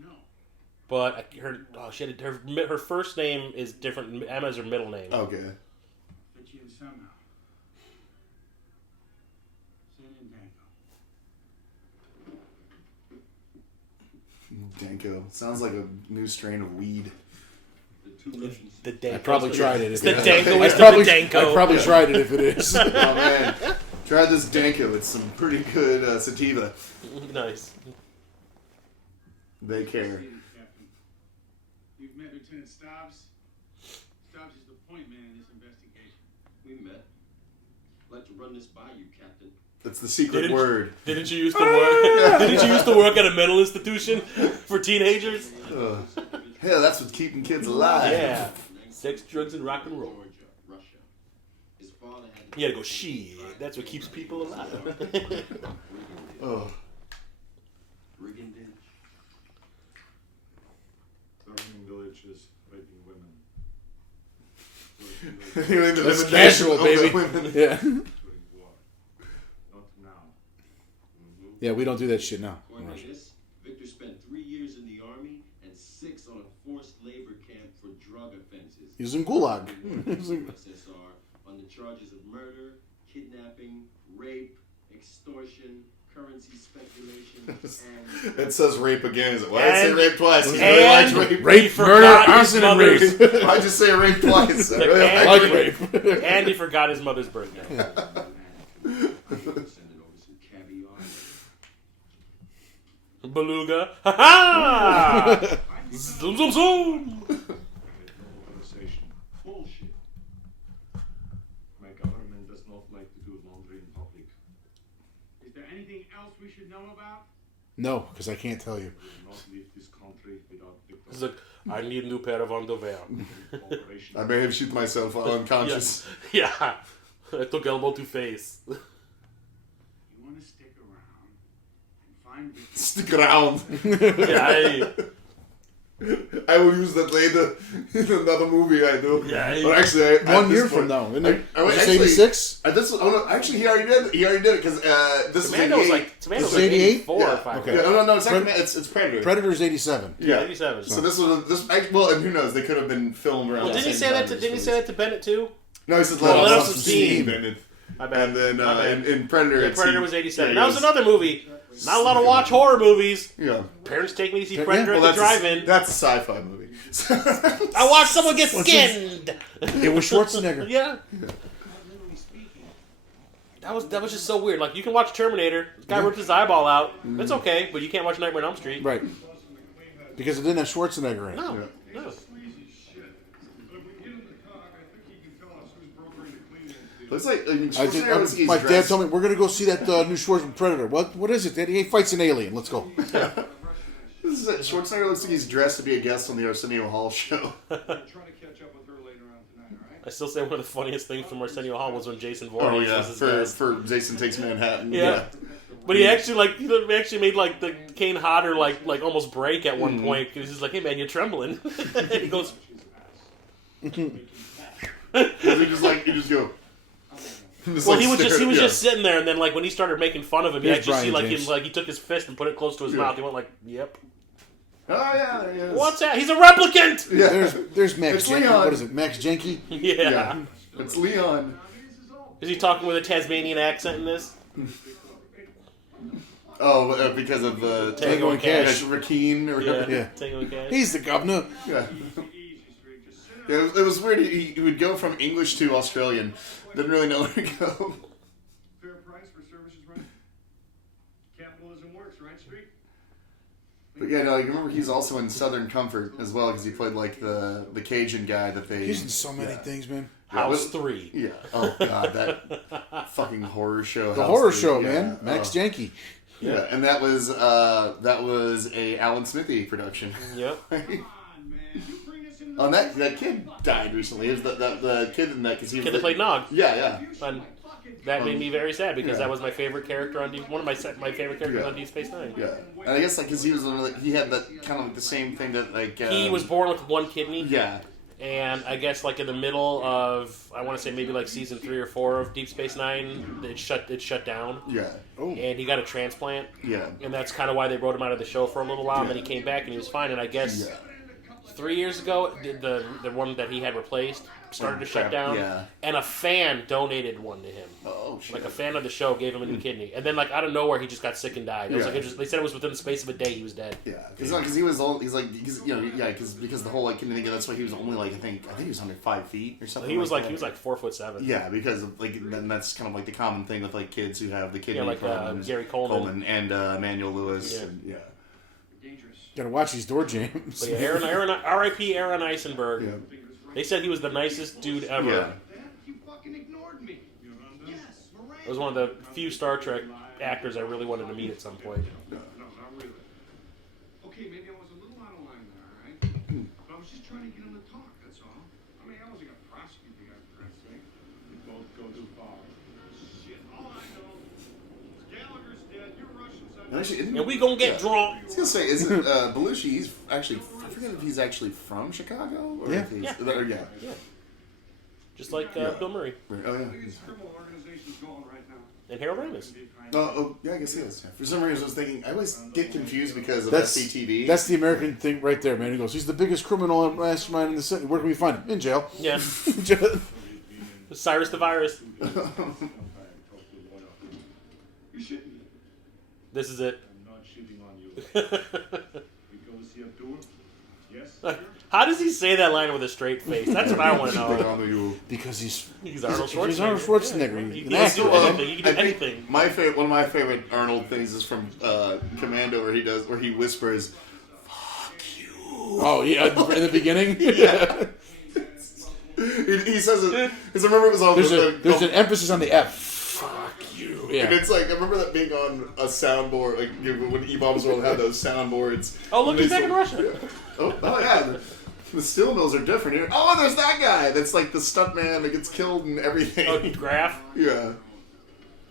But her first name is different. Emma's her middle name. Okay. Fit you in somehow. Send in Danko. Danko. Sounds like a new strain of weed. The Danko. I probably tried it. It's the Dankoist of the Danko. I probably tried it if it is. Oh man, try this Danko. It's some pretty good sativa. Nice. They care. Captain. You've met Lieutenant Stubbs. Stubbs is the point man in this investigation. We met. I'd like to run this by you, Captain. That's the secret word. Didn't you used to work? Didn't you used to work at a mental institution for teenagers? Hell, that's what's keeping kids alive. Yeah. Sex, drugs, and rock and roll. Georgia, Russia. His father had You gotta go, shit. That's what keeps people alive. Oh. brigandage. Burning villages, raping women. That's casual, baby. Yeah. During war. Not now. Yeah, we don't do that shit now. According to this, Victor spent 3 years in the army and 6 on a forced labor camp for drug offenses. He was in Gulag. USSR on the charges of murder, kidnapping, rape, extortion, currency speculation, and It says rape again. Is it? Why did I say rape twice? He and- really likes rape. Rape, murder, forgot his arson, and mother's- rape. Why'd you say rape twice? I really and- like Like rape. rape. And he forgot his mother's birthday. sending over some caviar. Beluga. Ha ha! Zoom, zoom, zoom! Conversation. Bullshit. My government does not like to do laundry in public. Is there anything else we should know about? No, because I can't tell you. We will not leave this country without He's Victor. like, I need a new pair of underwear. Cooperation. I may have shoot myself unconscious. Yeah. I took elbow to face. You want to stick around and find Victor. Stick around. Yeah, I will use that later in another movie I do. Yeah, But actually, at 1 this year from point- now, isn't it? I Was this actually- 86? Actually, he already did. He already did it because this is Commando was 88. like, Commando was This like is 88? 84 or Yeah. 5. Okay. Yeah, no, it's not. It's Predator. Predator's 87. Yeah. 87. So this was well, and who knows? They could have been filmed around. Well, the didn't he same say that time to? as Didn't he this say that to Bennett too? No, he says Let let off off some some steam. steam. My bad. And then My bad. in Predator, Yeah, it's Predator he- was 87. yeah, That was another movie. Not a lot of watch horror movies. Yeah. Parents take me to see Yeah, Predator Well, at the drive-in. that's a sci-fi movie. I watched someone get skinned. It was Schwarzenegger. Yeah. That was just so weird. Like, you can watch Terminator. This guy ripped his eyeball out. It's okay, but you can't watch Nightmare on Elm Street. Right. Because it didn't have Schwarzenegger in it. No. Yeah. No. Sleazy shit. But if we get him the cock, I think he can tell us who's brokering the cleaning deal. Looks like Schwarzenegger looks like he's My dad dressed- told me, we're going to go see that new Schwarzenegger Predator. What is it, Daddy? He fights an alien. Let's go. This is it. Schwarzenegger looks like he's dressed to be a guest on the Arsenio Hall show. Try to catch up with her later on tonight, all right? I still say one of the funniest things from Arsenio Hall was when Jason Voorhees was his guest. for Jason Takes Manhattan. Yeah. But he actually he actually made like the Kane Hodder like almost break at one point. He was just like, "Hey man, you're trembling." And he goes, You just go. "Well, he was just sitting there, and then like when he started making fun of him, you Here's actually see Brian like James. he took his fist and put it close to his Yeah. mouth. He went like, "Yep." Oh yeah, there he is. What's that? He's a replicant. Yeah. There's Max It's Jenke. Leon. What is it? Max Jenke? Yeah. Yeah. It's Leon. Is he talking with a Tasmanian accent in this? Oh, because of Tango and Cash. Rakeen or Yeah. whatever. Yeah. Tango and Cash. He's the governor. Yeah. Yeah, it was weird. He would go from English to Australian. Didn't really know where to go. Fair price for services rendered. Capitalism works, right, Street? But yeah, no, you remember he's also in Southern Comfort as well because he played like the Cajun guy that they. He's in so many things, man. House 3. Yeah. Oh god, that fucking horror show. The House horror 3, show, yeah. man. Max Jenke. Yeah, and that was a Alan Smithy production. Yep. Come on, man. You bring us into Oh, that kid died recently. It was the kid in that because he was Kid that played Nog. Yeah, yeah. And that made me very sad because Yeah. that was my favorite character on one of my favorite characters Yeah. on Deep Space Nine. Yeah, and I guess like because he was he had that kind of like the same thing that like He was born with one kidney. yeah, And I guess like in the middle of, I want to say maybe like season 3 or 4 of Deep Space Nine, it shut down. Yeah. Oh. And he got a transplant. Yeah. And that's kind of why they wrote him out of the show for a little while. And then he came back and he was fine. And I guess 3 years ago, the one that he had replaced started to shut down. Yeah. And a fan donated one to him. Oh shit. Like a fan of the show gave him a new kidney. And then like out of nowhere, he just got sick and died. It was like they said it was within the space of a day he was dead. Yeah, because he was because the whole like kidney thing. That's why he was only like I think he was under 5 feet or something. He was like he was like 4'7". Yeah, because of, like then that's kind of like the common thing with like kids who have the kidney problems. Gary Coleman and Emmanuel Lewis. Yeah. And, Dangerous. Gotta watch these door jams. But yeah, R.I.P. Aaron Eisenberg. Yeah. They said he was the nicest dude ever. Yeah. You fucking ignored me. Yes, It was one of the few Star Trek actors I really wanted to meet at some point. No, not really. Okay, maybe I was a little out of line there, all right? But I was just trying to get him to talk, that's all. I mean, I wasn't going to prosecute the guy for Christ's sake. We both go too far. Shit, all I know is Gallagher's dead, you're Russians. Actually, And we gonna get drunk. I was gonna say, isn't Belushi? He's actually I forget if he's actually from Chicago or if he's Yeah. Just like Bill Murray Oh yeah. This criminal organization's going right now. and Harold Ramis. Oh yeah, I guess he is. For some reason, I was thinking I always get confused because of That's SCTV. That's the American thing right there, man. He goes, he's the biggest criminal mastermind in the city. Where can we find him? In jail. Yeah. Cyrus the Virus. You shitting me. This is it. I'm not shitting on you. We go see Abdul? Yes? How does he say that line with a straight face? That's what I want to know. Because he's Arnold Schwarzenegger. He's Arnold Schwarzenegger. Yeah. He He's can an actor. do anything. He can do anything. One of my favorite Arnold things is from Commando, where he whispers, "Fuck you." Oh yeah, in the beginning. Yeah. he says it. Because I remember it was all There's an emphasis on the F. Fuck you. Yeah. And it's like I remember that being on a soundboard, like when E-Bombs World had those soundboards. Oh, look, he's back in Yeah. Russia. Oh yeah. The steel mills are different here. Oh, there's that guy. That's like the stuntman that gets killed and everything. Oh, Graf. Yeah.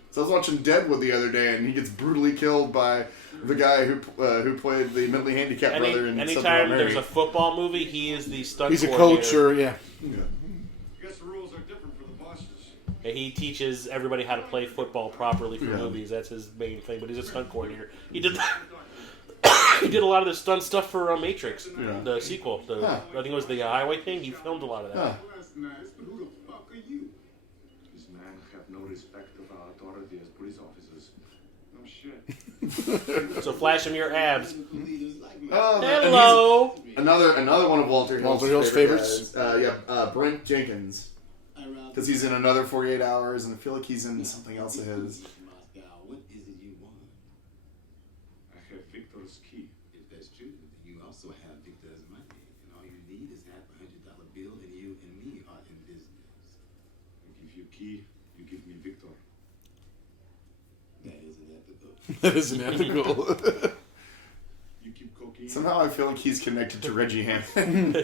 So I was watching Deadwood the other day, and he gets brutally killed by the guy who played the mentally handicapped brother in Something Anytime About Mary. there's a football movie, he is the stunt He's a coordinator. coach or yeah. I guess the rules are different for the bosses. And he teaches everybody how to play football properly for Yeah. movies. That's his main thing. But he's a stunt coordinator. He did he did a lot of the stunt stuff for Matrix, the sequel. I think it was the highway thing. He filmed a lot of that. Huh. Well, that's nice, but who the fuck are you? This man have no respect of our authority as police officers. No shit. So flash him your abs. Oh, Hello. and another one of Walter Hill's favorites. guys. Brent Jenkins. Because he's in another 48 Hours, and I feel like he's in something else of his. What is it you want? I have Victor's key. If that's true, then you also have Victor's money. And all you need is half $100 bill, and you and me are in business. I give you key, you give me Victor. That isn't ethical. That isn't ethical. You keep cocaine. Somehow I feel like he's connected to Reggie Hammond.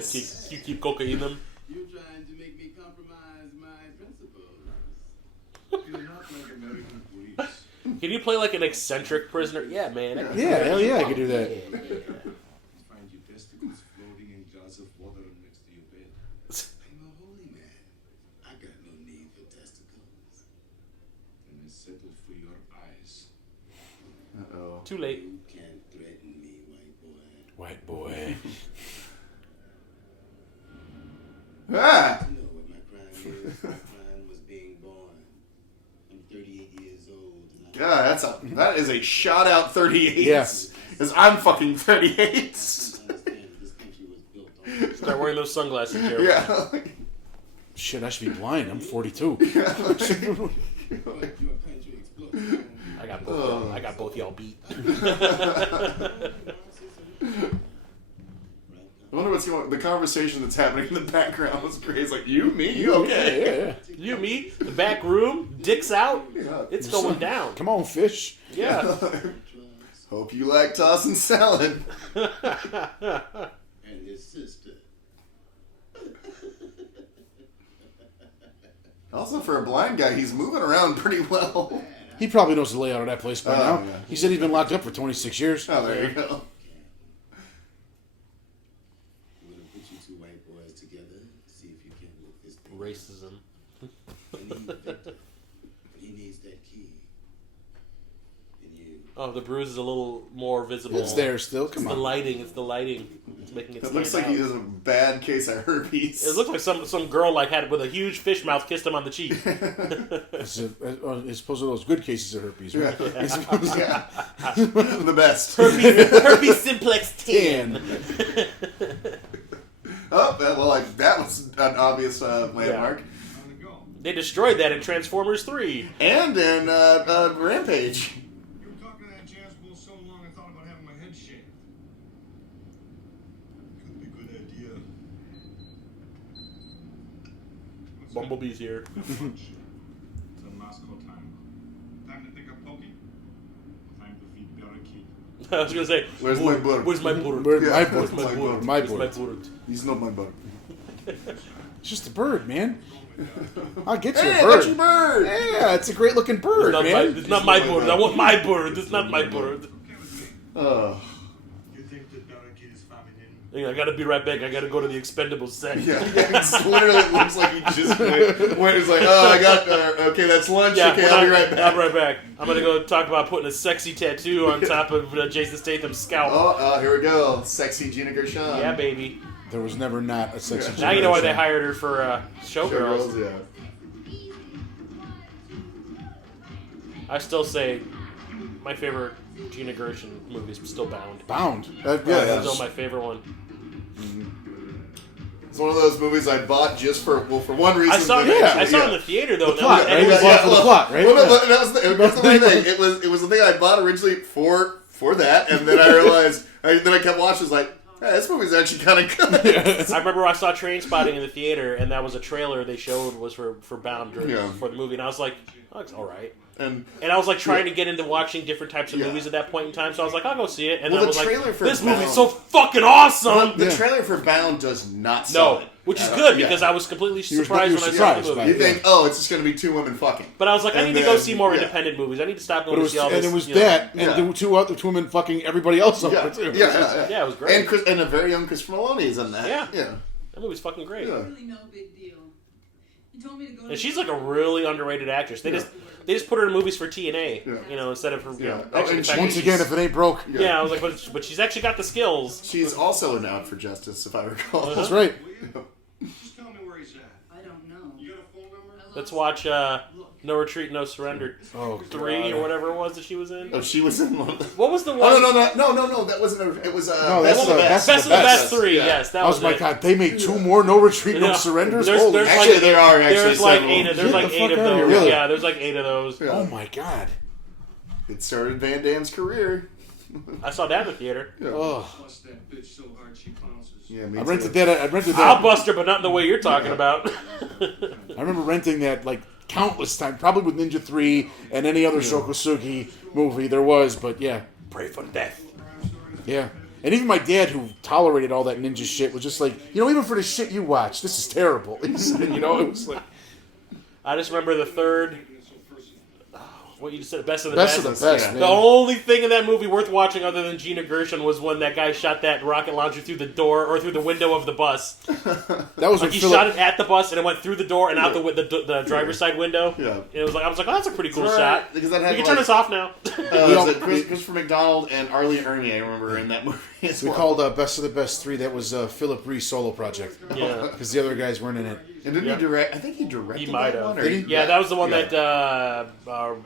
You keep cocaine them. You're trying to make me compromise my principles. You're not like American police. Can you play like an eccentric prisoner? Yeah, man. Yeah, hell yeah, I could do that. Find your testicles floating in jars of water next to your bed. I'm a holy man. I got no need for testicles. And I settle for your eyes. Uh-oh. Too late. You can't threaten me, white boy. White boy. Ah! You know what my crime is. My crime was being born. I'm 38 years old. And God, that is a shout out 38. Yes. Because I'm fucking 38. I understand that this country was built on. Start wearing those sunglasses, Jeremy. Yeah. Shit, I should be blind. I'm 42. You're a country explodes. I got both. I got both y'all beat. I wonder what's going on. The conversation that's happening in the background was great. It's like, you, me, you, okay. Yeah. You, me, the back room, dicks out. Yeah. It's going down. Come on, fish. Yeah. Hope you like tossing salad. And his sister. Also, for a blind guy, he's moving around pretty well. He probably knows the layout of that place by Oh, now. yeah. He said he's been locked up for 26 years. Oh, there you go. I'm gonna put you two white boys together Racism. You need Victor. He needs that key. And you. Oh, the bruise is a little more visible. It's there still. It's Come the on. lighting. It's the lighting. It's making it. It looks like stand he out. has a bad case of herpes. It looks like some girl like had with a huge fish mouth kissed him on the cheek. It's supposed to those good cases of herpes, right? Yeah. The best. Herpes simplex 10. Oh, well, that was an obvious landmark. How'd it go? They destroyed that in Transformers 3. And in Rampage. You were talking to that jazz bull so long I thought about having my head shaved. Could be a good idea. What's that? Bumblebee's here. It's a Moscow time. Time to think of Pokey? Time to feed Barricade. I was gonna say, Where's my bird? Where's my bird? Bird, Yeah, my where's bird. my bird? My Where's my bird. bird? He's not my bird. It's just a bird, man. I'll get you Hey, a bird. that's your bird! Yeah, it's a great looking bird, man. It's not my bird. I want my bird. It's not my bird. Oh. You think that Barricade is feminine? I gotta be right back. I gotta go to the Expendables set. Yeah, it's literally it looks like he just went. It's like, oh, I got, okay, that's lunch. Yeah, Okay, I'll be right back. I'll be right back. I'm gonna go talk about putting a sexy tattoo on top of Jason Statham's scalp. Oh, here we go. Sexy Gina Gershon. Yeah, baby. There was never not a sexy. Now you know why they generation. hired her for Showgirls. Showgirls, yeah. I still say my favorite Gina Gershon movie is still Bound. Bound. yeah, That's still my favorite one. It's one of those movies I bought just for one reason. I saw it. but I saw it in yeah. the theater though. The plot, and right? it was You bought it for the plot, right? Well, no, but that was the main thing. It was the thing I bought originally for that, and then I realized, then I kept watching. I was like, hey, this movie's actually kind of good. I remember I saw Trainspotting in the theater, and that was a trailer they showed was for Bound Yeah. for the movie, and I was like, oh, it's all right. And I was like trying to get into watching different types of Yeah. movies at that point in time, so I was like, I'll go see it. And Well, then I the was like, trailer for this movie's Bound- so fucking awesome. the Yeah. trailer for Bound does not sell No, it. which is good Yeah. because I was completely You were surprised when I saw the surprised movie. by You it. think, oh, it's just going to be two women fucking. But I was like, I And need to go then- see more yeah. independent movies. I need to stop going But it to was, see all this. and it was you know. that, and Yeah. there were two other women fucking everybody else over Yeah, too. yeah. Yeah, it was great. And a very young Christopher Maloney's in that. Yeah. Yeah. That movie's fucking great. Yeah. Really no big deal. You told me to go. And she's like a really underrated actress. They just put her in movies for TNA, Yeah. you know, instead of for Yeah. actually Oh, and the fact Once that again, she's- if it ain't broke, yeah, I was like, but she's actually got the skills. She's also in Out for Justice, if I recall. that's right. Just tell me where he's at. I don't know. You got a phone number? Let's watch No Retreat, No Surrender Oh, 3 God. or whatever it was that she was in. Oh, she was in one. What was the one? Oh, no, that wasn't. It was. No, Best that's of the the- Best. Best of the Best 3, Yeah. yes, that I was was my it. God. They made two more No Retreat, No Yeah. Surrenders. There's Holy like- Actually, there are actually There's like several. 8 of, there's Get like the 8 of fuck outta those. here, really? Yeah, there's like 8 of those. Yeah. Oh my God. It started Van Damme's career. I saw that in the theater. Yeah. Oh, Bust that bitch so hard she bounces. Yeah, me I too. rented that. I rented I'll that. bust her, but not in the way you're talking about. I remember renting that like countless times, probably with Ninja 3 and any other Shokosugi movie there was. But yeah, Pray for death. yeah. And even my dad, who tolerated all that ninja shit, was just like, even for the shit you watch, this is terrible. He said, it was like I just remember the third. What you just said, best of the best best. of the best, Yeah. man. The only thing in that movie worth watching other than Gina Gershon was when that guy shot that rocket launcher through the door or through the window of the bus. That was Like when he Philip. shot it at the bus and it went through the door and out the driver's side window. Yeah. And it was like I was like, oh, that's a pretty cool Right, shot. because that You had can turn this off now. was it Christopher McDonald and Arlie Ermey, I remember, in that movie as We well. called Best of the Best 3. That was Philip Ree's solo project. Yeah. Because the other guys weren't in it. And didn't Yeah. he direct? I think he directed He might that have. one. Or Did he? Yeah, that was the one Yeah. that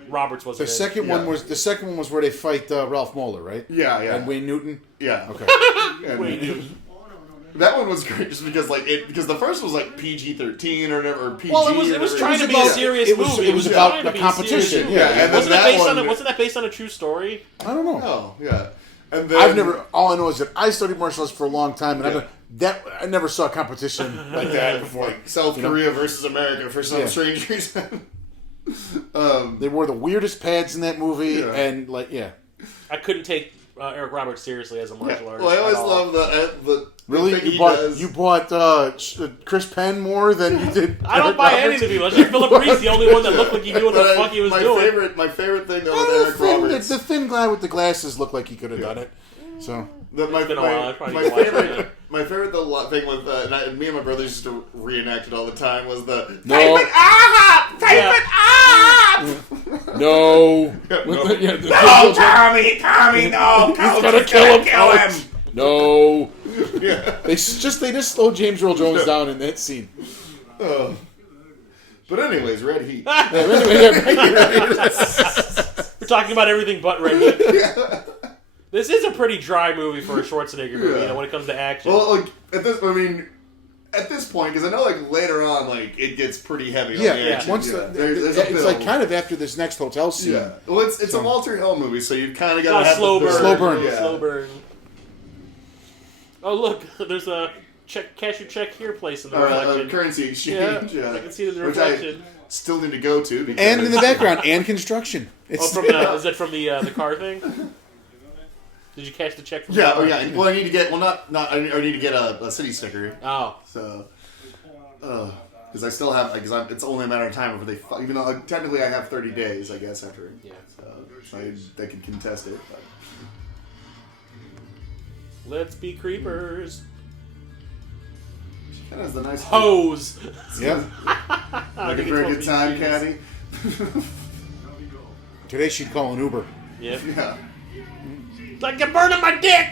Roberts was The in. second Yeah. one was where they fight Ralph Moeller, right? Yeah, yeah. And Wayne Newton. Yeah. Okay. And Wait, that one was great just because because the first was like PG-13 or whatever, or PG. well, it or was whatever. trying to be a Yeah. serious It was- movie. it was trying about to the be a competition, serious yeah. movie. And then Wasn't it that based one- wasn't that based on a true story? I don't know. Oh, yeah. And then, I've never. All I know is that I studied martial arts for a long time, and Yeah. I never saw a competition like that before. like South Korea versus America for some Yeah. strange reason. They wore the weirdest pads in that movie, Yeah. and I couldn't take Eric Roberts seriously as a martial artist. Well, I always at all. love the really, thing you he bought does. you bought Chris Penn more than you did. I don't Eric buy Roberts? any of the people. I think Philip Ree's the only one that looked like he knew what the fuck he was doing. My favorite thing though Oh, with Eric Roberts. the thin guy with the glasses looked like he could have done it. So My been a while. I probably need to watch it again. My favorite thing with me and my brothers used to reenact it all the time was the No. type it up, type it up. No. No, Tommy, no, He's gonna kill him. him. No. Yeah. They just slow James Earl Jones down in that scene. Oh. But anyways, Red Heat. We're talking about everything but Red Heat. Yeah. This is a pretty dry movie for a Schwarzenegger movie, when it comes to action. Well, like at this point, because I know like later on, like it gets pretty heavy. Yeah, on the action. once There's a it's build. like kind of after this next hotel scene. Yeah. Well, it's a Walter Hill movie, so you kind of got to Not have slow the burn. Slow burn. Yeah. Slow burn. Oh look, there's a cash your check here place in the reflection. Currency exchange. Yeah, I can see it in the Which reflection. I still need to go to. Because And in the background, and construction. It's, From is that from the car thing? Did you cash the check from the yeah, car? Well, I need to get I need to get a city sticker. Oh. So, because I still have it's only a matter of time before they even though technically I have 30 days, I guess after. Yeah. So they can contest it. But. Let's be creepers. That is the nice Hose. Yep. Looking for a good time, Caddy. Today she'd call an Uber. Yeah. Yeah. It's like you're burning my dick.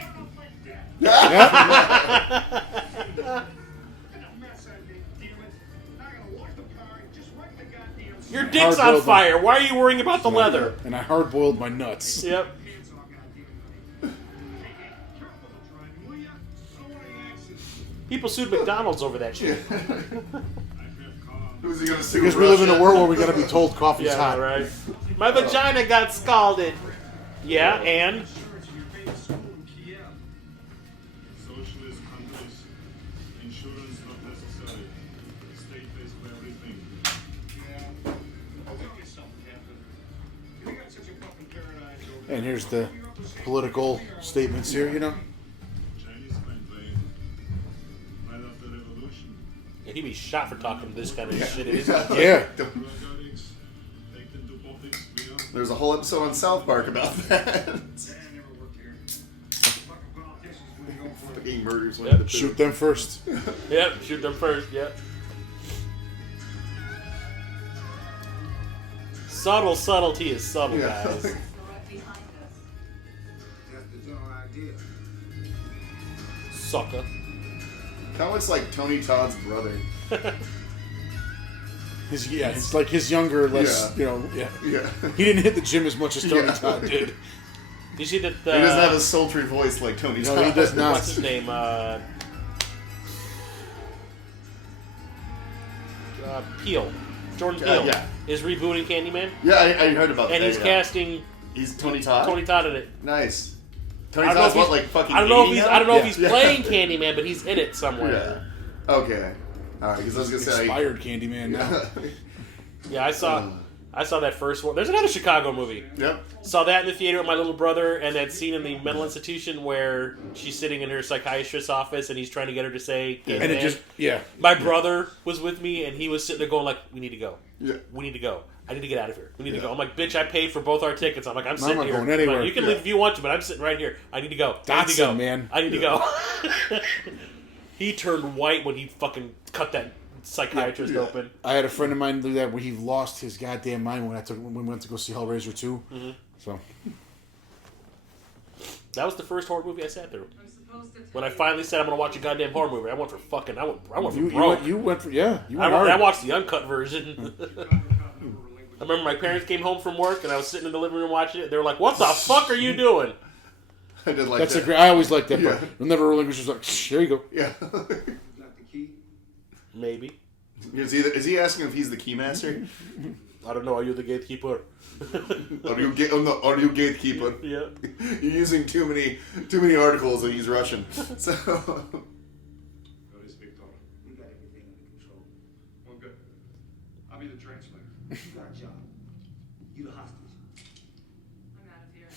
Your dick's on Hard-boiled fire. Why are you worrying about the leather? And I hard boiled my nuts. Yep. People sued McDonald's over that shit. Who's he gonna sue? Because we live in a world where we gotta be told coffee's Yeah, hot. right. My vagina got scalded. Yeah, and Socialist countries, insurance not necessary. State pays for everything. Yeah. I'll tell you something, Captain. You got such a fucking paradise over there. And here's the political statements here, you know. Chinese complain. Right after the revolution. yeah, he'd be shot for talking this kind of shit. Isn't Yeah. Drug addicts, take them to politics, you know? There's a whole episode on South Park about that. I never worked here. Fucking politicians would go for it. Fucking murders. Yep. Shoot them first. Yep, shoot them first. Yep. Subtlety is subtle, Yeah. guys. That's the general idea. Sucker. Kind of looks like Tony Todd's brother. It's like his younger, less, Yeah. Yeah. He didn't hit the gym as much as Tony Yeah. Todd did. Did you see that? He doesn't have a sultry voice like Tony Todd. No, he does not. What's his name? Peele. Jordan Peele yeah. is rebooting Candyman, Yeah, I heard about and that. he's yeah. casting He's Tony Todd. Tony Todd in it. Nice. Tony I don't know Todd's if what, he's- like fucking. I don't know if 80 he's. now? I don't know if Yeah. he's Yeah. playing Candyman, but he's in it somewhere. Yeah. Okay. All right, because I was gonna say. Expired Candyman now. Yeah, I saw that first one. There's another Chicago movie. Yep. Saw that in the theater with my little brother, and that scene in the mental institution where she's sitting in her psychiatrist's office and he's trying to get her to say Candyman. And it just, yeah. My brother was with me, and he was sitting there going like, "We need to go. Yeah. We need to go. I need to get out of here. We need to go." I'm like, "Bitch, I paid for both our tickets." I'm like, "I'm sitting not here. going anywhere." Like, you can leave if you want to, but I'm sitting right here. I need to go. I need to Dotson, go, man. I need to go." He turned white when he fucking cut that psychiatrist Yeah. open. I had a friend of mine do that where he lost his goddamn mind when we went to go see Hellraiser 2. Mm-hmm. So, That was the first horror movie I sat through. I'm supposed to When I finally said I'm gonna watch a goddamn horror movie, I went for fucking. I went for you broke. went for, yeah. You I went hard. watched the uncut version. I remember my parents came home from work and I was sitting in the living room watching it. They were like, "What the fuck are you doing?" I did like That's that. a great. I always liked that Yeah. part. You'll never relinquish. Just like, shh, here you go. Yeah. Got the key? Maybe. Is he asking if he's the keymaster? I don't know. Are you the gatekeeper? Are you gatekeeper? Yeah. You're using too many articles and he's Russian. So. Where is Victor? We got everything under control. Well, good. I'll be the translator. You got a job. You the hostage. I'm out of here.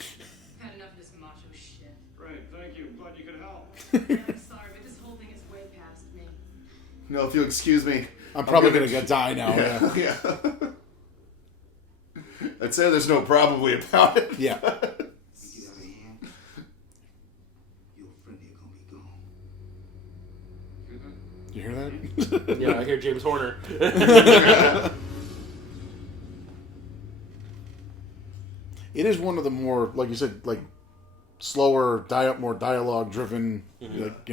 I've had enough of this macho shit. Great, thank you. Glad you could help. I'm sorry, but this whole thing is way past me. No, if you'll excuse me. I'm probably gonna die now. Yeah. Yeah. I'd say there's no probably about it. Yeah. You get out of hand, you'll You hear that? Yeah, I hear James Horner. It is one of the more, like you said, like slower, more dialogue-driven, like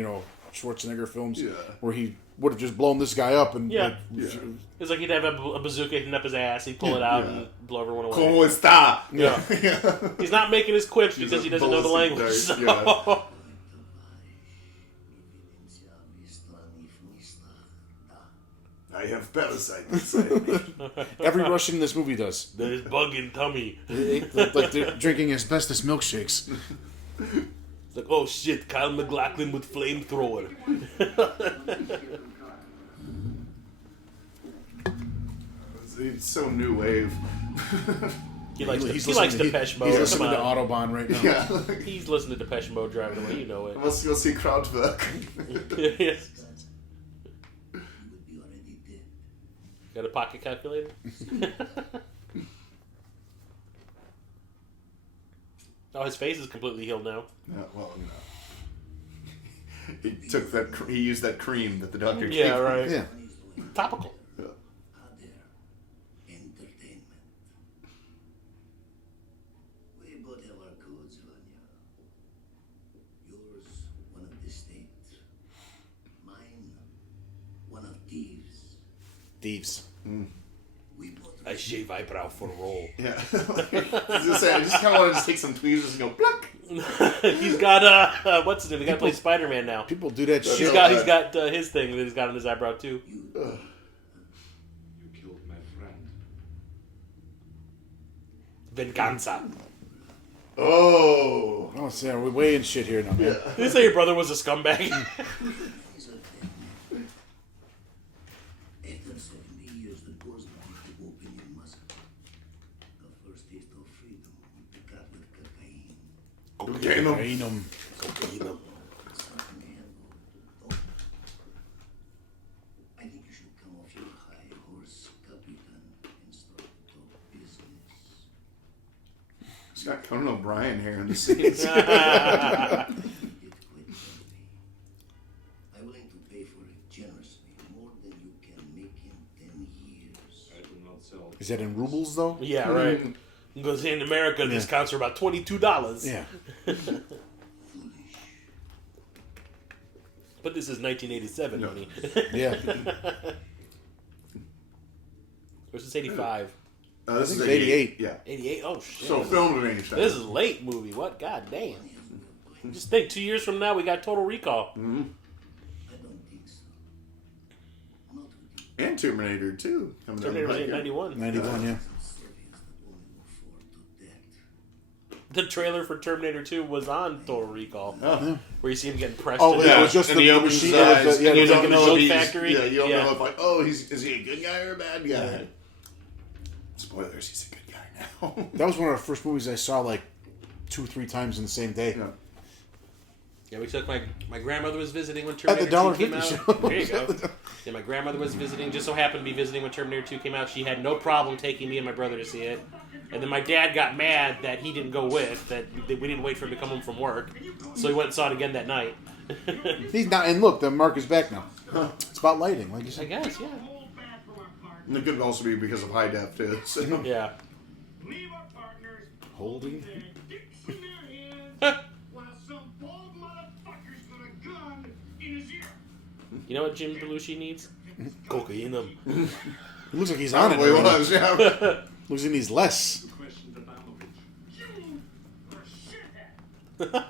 Schwarzenegger films, where he would have just blown this guy up and It's like he'd have a bazooka hitting up his ass, he'd pull it out and blow everyone away. ¿Cómo está? Yeah. He's not making his quips because he doesn't know the language. So. I have parasite inside me. every Russian in this movie does. There's bug in tummy. Like they're drinking asbestos milkshakes. It's like, oh shit, Kyle MacLachlan with flamethrower. It's so new wave. He likes Depeche Mode. He's listening to Come on. Autobahn right now. Yeah. He's listening to Depeche Mode driving away. You know it. Let's go see Kraftwerk. Yes. Got a pocket calculator? Oh, his face is completely healed now. No, well, no. He took that. He used that cream that the doctor gave Yeah, him. right. Yeah. Topical. Yeah. Entertainment. We both have our codes, Vanya. Yours, one of the state. Mine, one of thieves. Thieves. We both. I shave eyebrow for roll. Yeah. I just kind of want to just take some tweezers and go pluck. He's got what's his name? The guy who plays Spider-Man now. People do that He's shit. got his thing that he's got on his eyebrow too. You killed my friend. Venganza. Oh. Oh, so we're weighing shit here now, man. Did you say your brother was a scumbag? After 70 years, the doors will be open in Moscow. The first taste of freedom we got with cocaine. Cocaine. I think you should come off your high horse, Capitan, and start to talk business. He's got Conan O'Brien here in the scenes. It quite heavy. I'm willing to pay for it generously, more than you can make in 10 years. I do not sell. Is that in rubles, though? Yeah, right. Because in America, discounts are about $22. Yeah. But this is 1987 money. Yeah. Or is this 85? This is it's 88. Yeah. 88? Oh, shit. So filmed in 87. This is late movie. What? God damn. Just think, 2 years from now, we got Total Recall. I don't think so. Not with you. And Terminator 2 coming down the Terminator was pike in here. 91. 91, yeah. Soviets that only afford to death. The trailer for Terminator 2 was on Total Recall. Oh. Where you see him getting pressed. Oh, to yeah. death. It was just and the he opens machine his eyes, with the- yeah, and you the don't like know in the if he's, factory. yeah, you don't Yeah. know if like, oh, is he a good guy or a bad guy? Yeah. Spoilers, he's a good guy now. That was one of the first movies I saw like 2-3 times in the same day. Yeah. Yeah, we took my grandmother was visiting when At Terminator the 2 $1.50 came out. show. There you go. Yeah, my grandmother was visiting, just so happened to be visiting when Terminator 2 came out. She had no problem taking me and my brother to see it. And then my dad got mad that he didn't go with, that we didn't wait for him to come home from work. So he went and saw it again that night. He's not, and look, the mark is back now. It's about lighting, like you I said. guess, yeah. And it could also be because of high def too. So. Yeah. Leave our partners Holding. their dicks in their hands while some bald motherfucker's got a gun in his ear. You know what Jim Belushi needs? Cocaine. It looks like he's on it. Probably already. was, yeah. Looks like he needs less. Question to Bamovich. You are a shithead.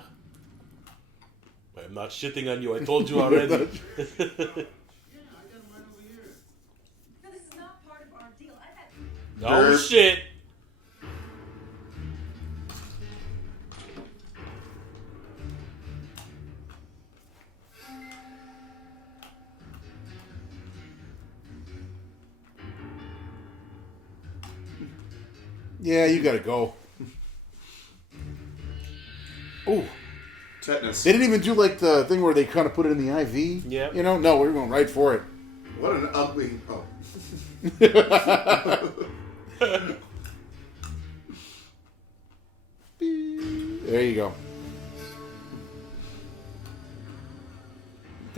I'm not shitting on you. I told you already. Yeah, I got mine over here. No, this is not part of our deal. I've had Oh, shit. Yeah, you gotta go. Ooh. Tetanus. They didn't even do like the thing where they kind of put it in the IV. Yeah. You know? No, we're going right for it. What an ugly. Oh. There you go.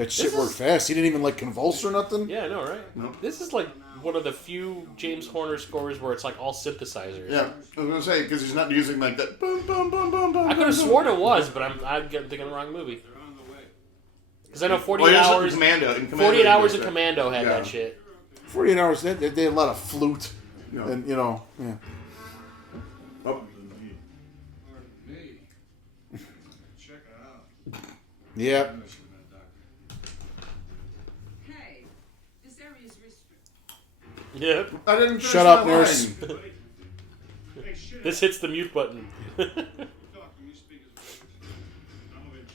That shit worked fast. He didn't even like convulse or nothing. Yeah, I know, right? No. This is like one of the few James Horner scores where it's like all synthesizers. Yeah, I was gonna say because he's not using like that. Boom, boom, boom, boom, boom. I could have sworn it was, but I'm thinking the wrong movie. They're on the way. Because I know 48 Well, hours. Commando. In Commando 48 hours in in Commando had that shit. 48 hours. They had a lot of flute, No. and you know, yeah. Oh. Pardon me. Check it out. Yeah. I know she meant doctor. Hey, this area is restricted. Yeah. I didn't finish Shut up, my nurse. line. Hey, shit. This hits the mute button. Doctor, you speak as Amovich.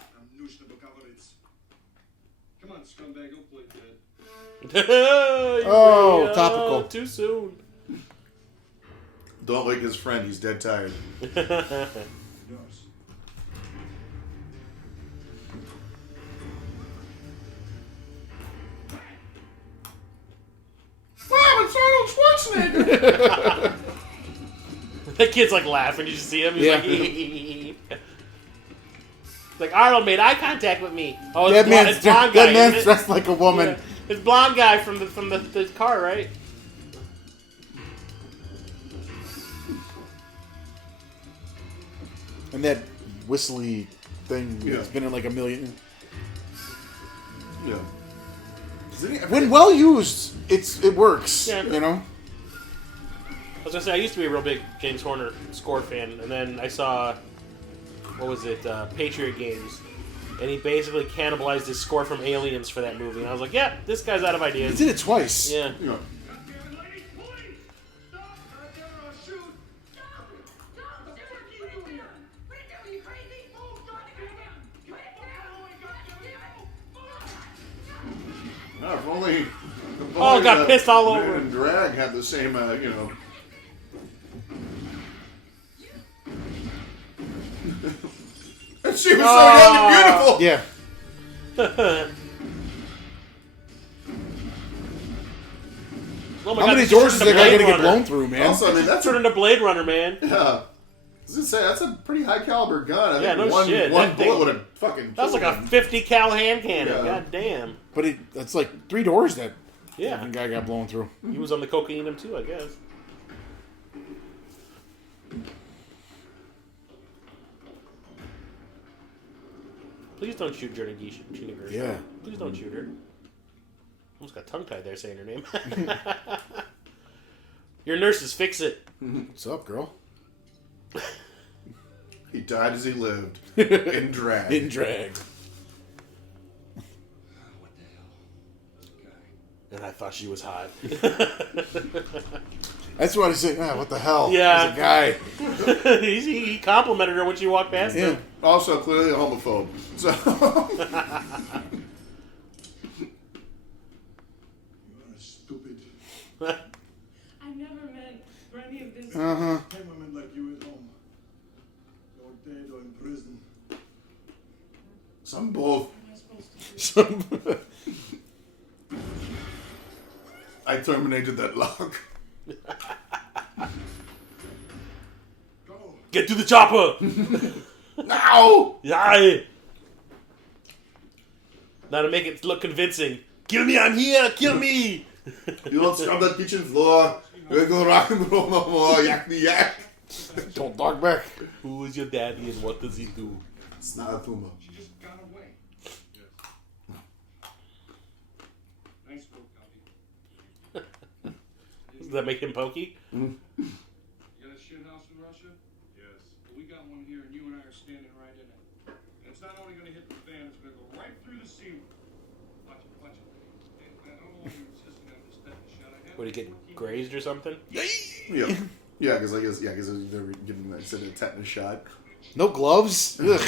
I'm Nushna Bukovitz. Come on, scumbag, don't play dead. Oh, topical. Too soon. Don't wake his friend. He's dead tired. Yours. Wow, it's Arnold Schwarzenegger. That kid's like laughing. You just see him. He's Yeah. like, It's like Arnold made eye contact with me. Oh, That it's blonde guy. that man's isn't it? dressed like a woman. Yeah. It's blonde guy from the car, right? And that whistly thing Yeah. has been in like a million. Yeah. Does any- When well used, it works. Yeah. You know. I was gonna say I used to be a real big James Horner score fan, and then I saw what was it, Patriot Games, and he basically cannibalized his score from Aliens for that movie, and I was like, yeah, this guy's out of He ideas. did it twice. Yeah. Yeah. No, if only. Oh, got pissed all over Man him. and Drag had the same, you know. And she was so young and beautiful. Yeah. Oh my How God, many this doors is turned that guy into gonna Blade get Runner. blown through, man? Also, I mean, that's Turned into Blade Runner, man. yeah. I was gonna say that's a pretty high caliber gun. I Yeah, think no one, shit. One That bullet thing- would have fucking. That was like a 50 cal hand cannon. Yeah. God damn. But that's like 3 doors that Yeah. fucking guy got blown through. He was on the cocaine him too, I guess. Please don't shoot Gina Gershon. Yeah. Please don't shoot her. Almost got tongue tied there saying her name. Your nurses, fix it. What's up, girl? He died as he lived in drag. In drag. What the hell? Guy. And I thought she was hot. That's what I said. Ah, what the hell? Yeah. There's a guy. he complimented her when she walked past Yeah. him. Also, clearly a homophobe. So You are stupid. I never meant for any of this. Uh-huh. Hey, women like you at home. You're dead or in prison. some both. What am I supposed to do? I terminated that lock. Go. Get to the chopper! Now. Yeah. Now to make it look convincing. Kill me, I'm here, kill me! You don't scrub that kitchen floor. You're gonna rock and roll no more. Yak me yak. Don't talk back. Who is your daddy and what does he do? It's not a tumor. She just got away. Yes. Nice work, Cubby. Does that make him pokey? You got a shit house in Russia? Yes. Well, we got one here, and you and I are standing right in it. And it's not only going to hit the fan, it's going to go right through the ceiling. Watch it, watch it. And I don't know why you're insisting on this tetanus shot. I have Would he get grazed or something? Yeah. Yeah, because I guess they're giving like, said a tetanus shot. No gloves. Ugh.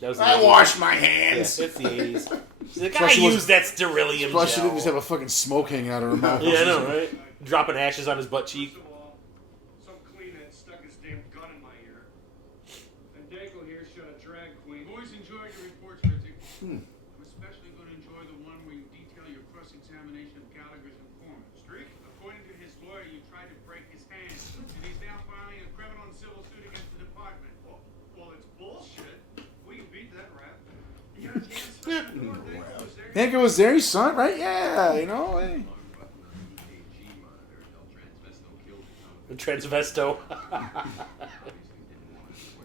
That was the I 80s. wash my Yeah, hands. it's the 80s. She's like, I Plus she was- use that sterillium Plus, she gel. didn't just have a fucking smoke hanging out of her mouth. Yeah, I know, right? Dropping ashes on his butt cheek. First of all, some cleanhead stuck his damn gun in my ear. And Dago here shot a drag queen. Boys enjoyed your reports, Ritzy. I'm especially going to enjoy the one where you detail your cross-examination of Gallagher's informant. Streak, according to his lawyer, you tried to break his hand, and he's now filing a criminal and civil suit against the department. Well, it's bullshit. We can beat that rap. You got a chance Hank was there. He saw it, right? Yeah, you know. Hey. Transvesto.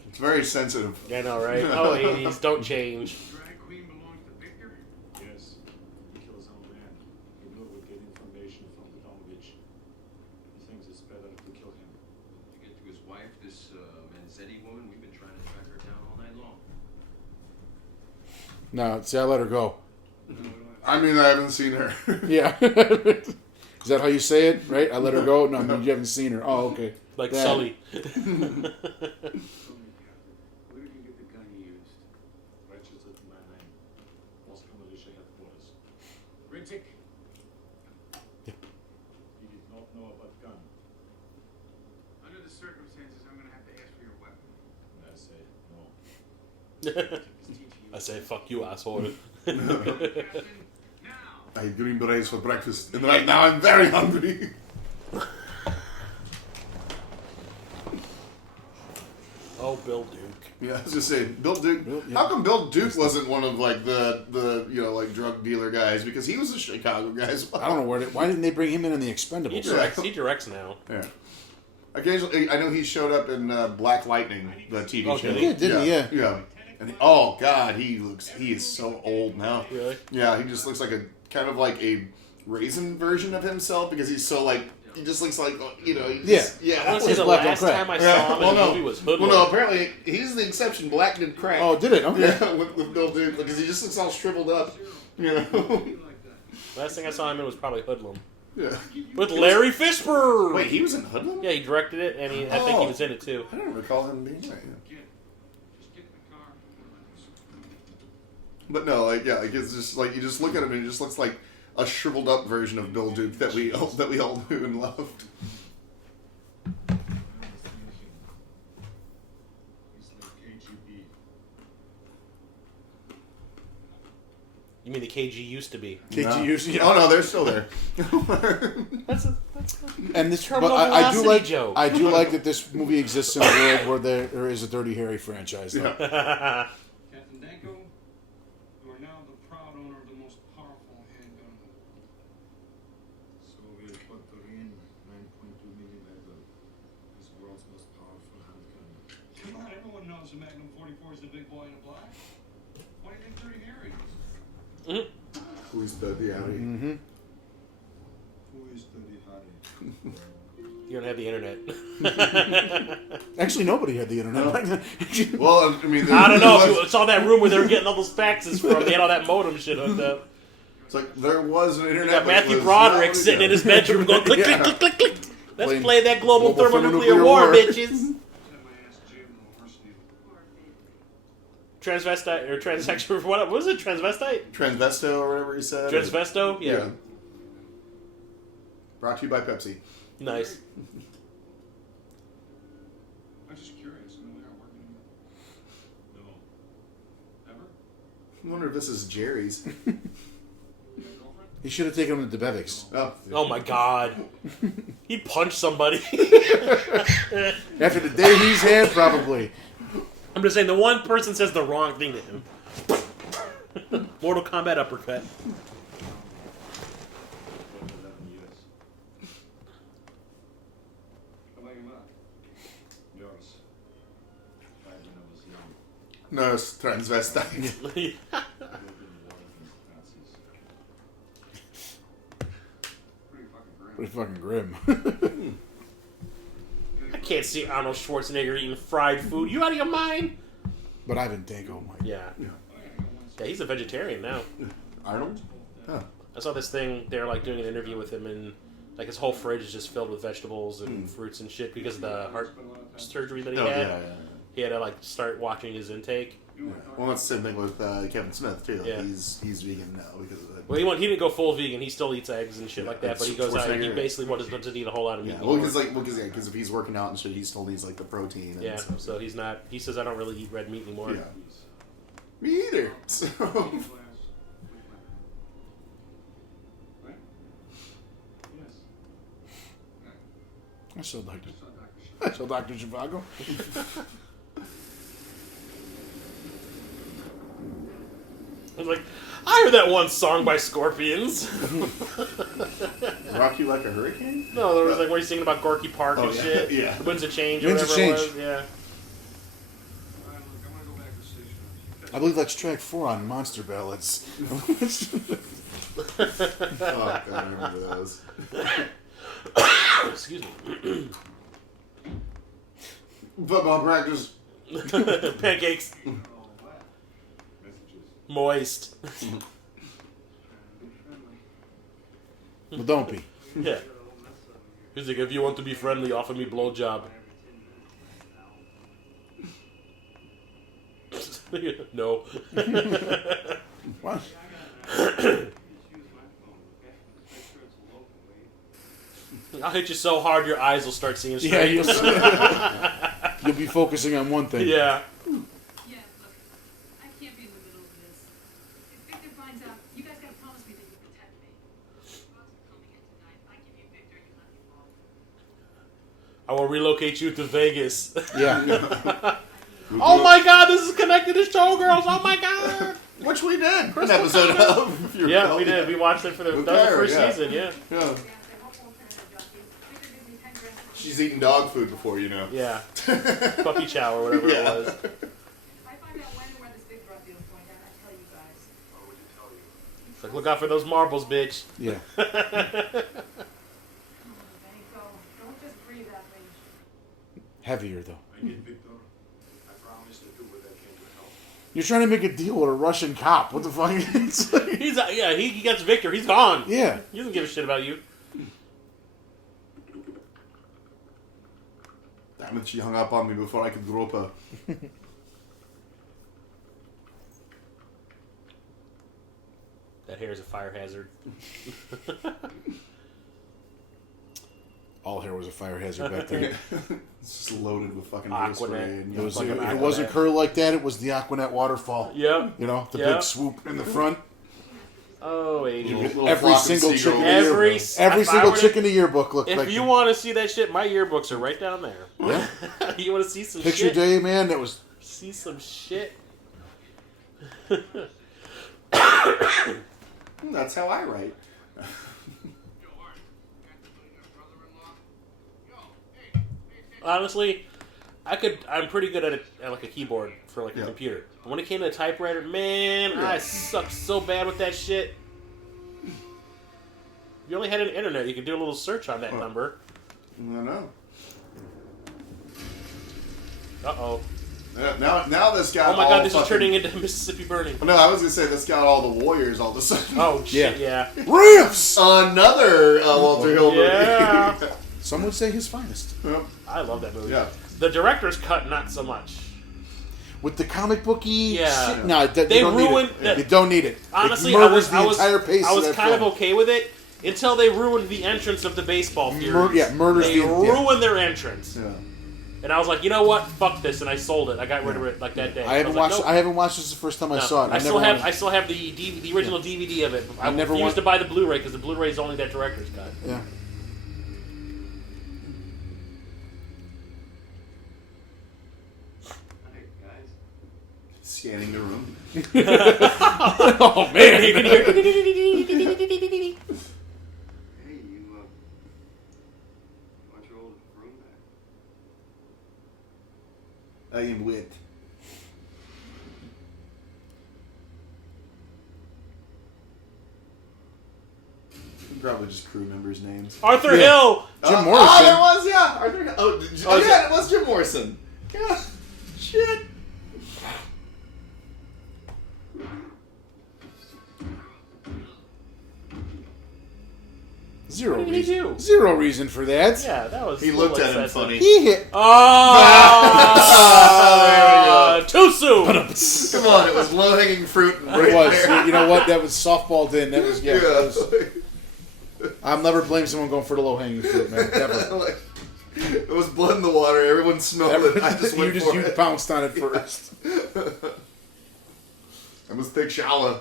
It's very sensitive. I know, right? Oh, 80s, don't change. Drag queen belongs to Victor? Yes. He killed his own man. He knew it would get information from Popovich. He thinks it's better to kill him. To get to his wife, this Manzetti woman, we've been trying to track her down all night long. No, see, I let her go. I mean, I haven't seen her. Yeah. Is that how you say it? Right? I let her go? No, I mean, you haven't seen her. Oh, okay. Like That. Sully. Where did you get the gun you used? Registered to my name. Moscow militia headquarters. Rittik? He did not know about gun. Under the circumstances, I'm gonna have to ask for your weapon. And I say no. I say, fuck you, asshole. Captain, now! I had green berets for breakfast, and right now I'm very hungry. Oh, Bill Duke. Yeah, I was just saying, Bill Duke. Yeah. How come Bill Duke wasn't one of like the like drug dealer guys? Because he was a Chicago guy as well. I don't know why didn't they bring him in The Expendables? He directs now. Yeah. Occasionally, I know he showed up in Black Lightning, the TV Oh, show. did he? Yeah, didn't he? Yeah. Yeah. And oh god, he is so old now. Really? Yeah, he just looks like a kind of like a raisin version of himself because he's so like he just looks like he's just, Yeah. I want to say It's the black on last crack. time I Yeah, saw him well, in the no. movie was Hoodlum. Well, no, apparently he's the exception. Black did crack. Oh, did it? Okay. Yeah, with Bill Duke because he just looks all shriveled up. You know. Last thing I saw him in was probably Hoodlum. Yeah. With Larry Fishburne! Wait, he was in Hoodlum? Yeah, he directed it, and I think he was in it too. I don't recall him being there. Yeah. Just get in the car. But no, like it's just like you just look at him and he just looks like a shriveled up version of Bill Duke that we all knew and loved. He's like KGB. You mean the KG used to be? KGU. Oh no, they're still there. That's And this, Terminal but I do Velocity like. joke. I do like that this movie exists in a world where there is a Dirty Harry franchise. Though. Yeah. Captain Danko, you are now the proud owner of the most powerful handgun. Soviet Butterin 9.2 millimeter. This world's most powerful handgun. Come on, everyone knows the Magnum 44 is the big boy in the black. Why do you think Dirty Harry is? Who's the Harry? Mm-hmm. Who is Dirty Harry? You don't have the internet. Actually, nobody had the internet. Well, I mean, I don't know. there If you was- saw that room where they were getting all those faxes from. They had all that modem shit hooked up. It's like there was an internet. You got but it Matthew was Broderick not- sitting in his bedroom going click, Yeah. click, click, click, click. Let's Playing play that global global thermonuclear war, bitches. Send my ass to jail in the horse needle. Transvestite or transsexual? What was it? Transvestite? Transvesto or whatever he said. Transvesto? Yeah. Brought to you by Pepsi. Nice. I'm just curious. I mean, we aren't working together. No. Ever? I wonder if this is Jerry's. You got a girlfriend? He should have taken him to Bevix. Oh, Oh my god. He punched somebody. After the day he's had, probably. I'm just saying, the one person says the wrong thing to him. Mortal Kombat uppercut. 11 years. How about your mom? Yours. Died when I was young. no, it's transvestite. Lived in the war against Nazis. Pretty fucking grim. Pretty fucking grim. I can't see Arnold Schwarzenegger eating fried food. You out of your mind? But Ivan Danko, my. Yeah. Yeah, he's a vegetarian now. Arnold? Oh. I saw this thing, they're like doing an interview with him, and like his whole fridge is just filled with vegetables and fruits and shit because of the heart surgery that he Oh, had. yeah. He had to like start watching his intake. Well, that's the same thing with Kevin Smith too. Like, Yeah. he's vegan now because of that. Well, he didn't go full vegan. He still eats eggs and shit like that, but he goes out and he Schwarzenegger. basically doesn't eat a whole lot of meat. Yeah, well, anymore. because if he's working out and shit, he still needs like the protein. And Yeah, stuff. so he's not. He says I don't really eat red meat anymore. Yeah. Me either. So, Right? Yes. I saw Dr. Zhivago. was like, I heard that one song by Scorpions. Rock You Like a Hurricane? No, there was like where he's singing about Gorky Park and shit. Yeah. Winds of Change or Winds of whatever Change. it was. Yeah. Alright, look, I'm gonna go back to station. I believe that's track 4 on Monster Ballads. Oh, God, I remember those. Excuse me. Football practice. Pancakes. Messages. Moist. Well, don't be. Yeah. He's like, if you want to be friendly, offer me blowjob. No. What? I'll hit you so hard your eyes will start seeing Yeah, straight. you'll be focusing on one thing. Yeah. Yeah, look, I can't be in the middle of this. If Victor finds out, you guys gotta promise me that you'll protect me. Ross is coming in tonight. If I give you Victor, you let me fall. I will relocate you to Vegas. Yeah. Oh my god, this is connected to Showgirls. Oh my god. Which we did. An episode of. If you Yeah, recall. we did. We watched it for the, that was the Okay, first yeah. season, yeah. Yeah. She's eating dog food before, you know. Yeah. Puppy chow or whatever it was. If I find out when and where this big drug deal is going down, I'll tell you guys. What would you tell you? It's like, look out for those marbles, bitch. Yeah. Come on, Benny, go. Don't just breathe at me. Heavier, though. I get Victor. I promise to do what I can to help. You're trying to make a deal with a Russian cop. What the fuck? It's like- He's yeah, he gets Victor. He's gone. yeah. He doesn't give a shit about you. Damn it, she hung up on me before I could grope her. That hair is a fire hazard. All hair was a fire hazard back then. It's just loaded with fucking Aquanet. hairspray and It was, fucking if it Aquanet. wasn't curly like that, it was the Aquanet waterfall. Yep. You know, the Yeah. big swoop in the front. Oh, Angel. Little Every flock of single seagulls. chick in the Every yearbook. if Every I single were to- chick in the yearbook looked If like. you want to see that shit, my yearbooks are right down there. Yeah. You want to see some Picture shit? day, man, that was. See some shit? That's how I write. Honestly, I'm pretty good at like a keyboard for like a Yeah. computer. But when it came to a typewriter, man, I sucked so bad with that shit. If you only had an internet, you could do a little search on that number. I don't know. Uh-oh. Now this got Oh my all god, this is fucking- turning into Mississippi Burning. No, I was gonna say this got all the Warriors all of a sudden. Oh, shit, yeah. Riffs! Another Walter Hill movie. Yeah. Some would say his finest. Yep. I love that movie. Yeah. The director's cut, not so much. With the comic booky Yeah. shit. No, They you don't ruined need it. that- You don't need it. Honestly, it I murders was, the I was, entire pace I was of that kind film. of okay with it until they ruined the entrance of the baseball theory. Yeah, murders They the- yeah. ruined their entrance. Yeah. And I was like, you know what? Fuck this, and I sold it. I got rid of it like that day. I haven't was like, watched. nope. I haven't watched this the first time I No. saw it. I still never have. I still have the original DVD of it. I never refused want- to buy the Blu-ray because the Blu-ray is only that director's cut. Yeah. Hey, guys. Scanning the room. Oh man. You can hear- Hey, you want your old room back? I am wit. Probably just crew members' names. Arthur Yeah. Hill. Jim Morrison. Oh, there was, yeah. Arthur. Oh, is yeah, it was Jim Morrison. Yeah. Shit. Zero What did he reason. do? Zero reason for that. Yeah, that was. He a little looked at him excessive. funny. He hit. Oh, too soon. Come on, it was low-hanging fruit. Right It was. there. You know what? That was softballed in. That was. Yeah. Yeah. That was, I'll never blame someone going for the low hanging fruit, man. Never. Like, it was blood in the water. Everyone smelled it. I just went for you it. pounced on it first. I was Thick Shala.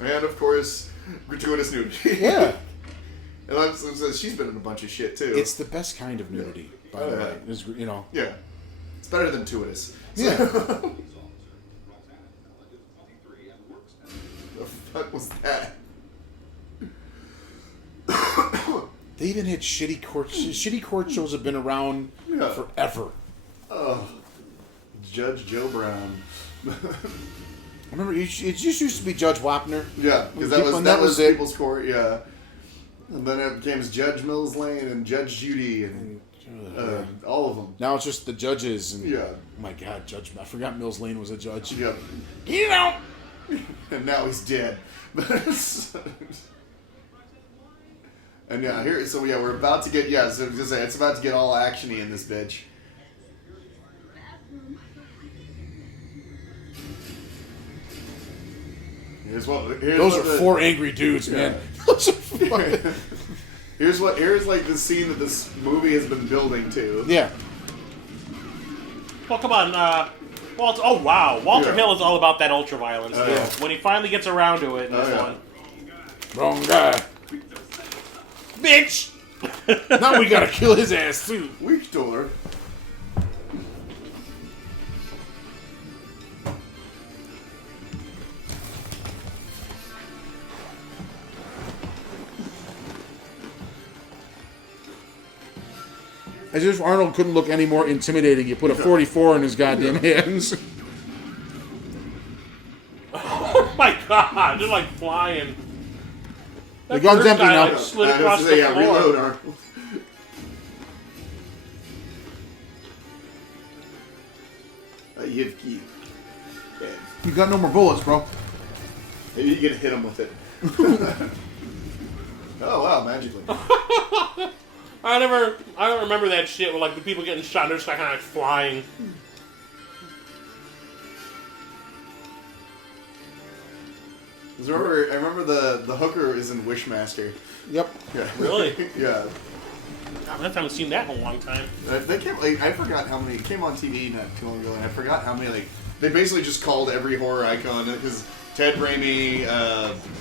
And, of course, gratuitous nudity. Yeah. And she's been in a bunch of shit, too. It's the best kind of nudity, by the Oh, yeah. way. It's, you know. Yeah. It's better than tuitous. Yeah. Police officer Roxanne is 23 and works fuck was that? They even had shitty court. Shitty court shows have been around forever. Oh, Judge Joe Brown. Remember, it just used to be Judge Wapner. Yeah, because that was People's Court. Yeah, and then it became Judge Mills Lane and Judge Judy and all of them. Now it's just the judges. And, yeah. Oh my God, I forgot Mills Lane was a judge. Yep. Get out! And now he's dead. And yeah, we're about to get, so it's about to get all actiony in this bitch. Those are four angry dudes, man. Those are fucking... Here's like the scene that this movie has been building to. Yeah. Well, come on, Walter. Oh wow, Walter Hill is all about that ultra violence. When he finally gets around to it in this one. Wrong guy. Bitch! Now we gotta kill his ass too. We stole her. As if Arnold couldn't look any more intimidating. You put a 44 in his goddamn hands. Oh my God, they're like flying. The gun's empty now. Like, slid across the floor. Reload, Arnold. You got no more bullets, bro. Maybe you can hit him with it. Oh wow, magically. I don't remember that shit with like the people getting shot. They're just like kind of flying. I remember the hooker is in Wishmaster. Yep. Yeah. Really? Yeah. I haven't seen that in a long time. They came, I forgot how many. It came on TV not too long ago, and I forgot how many. They basically just called every horror icon because Ted Raimi,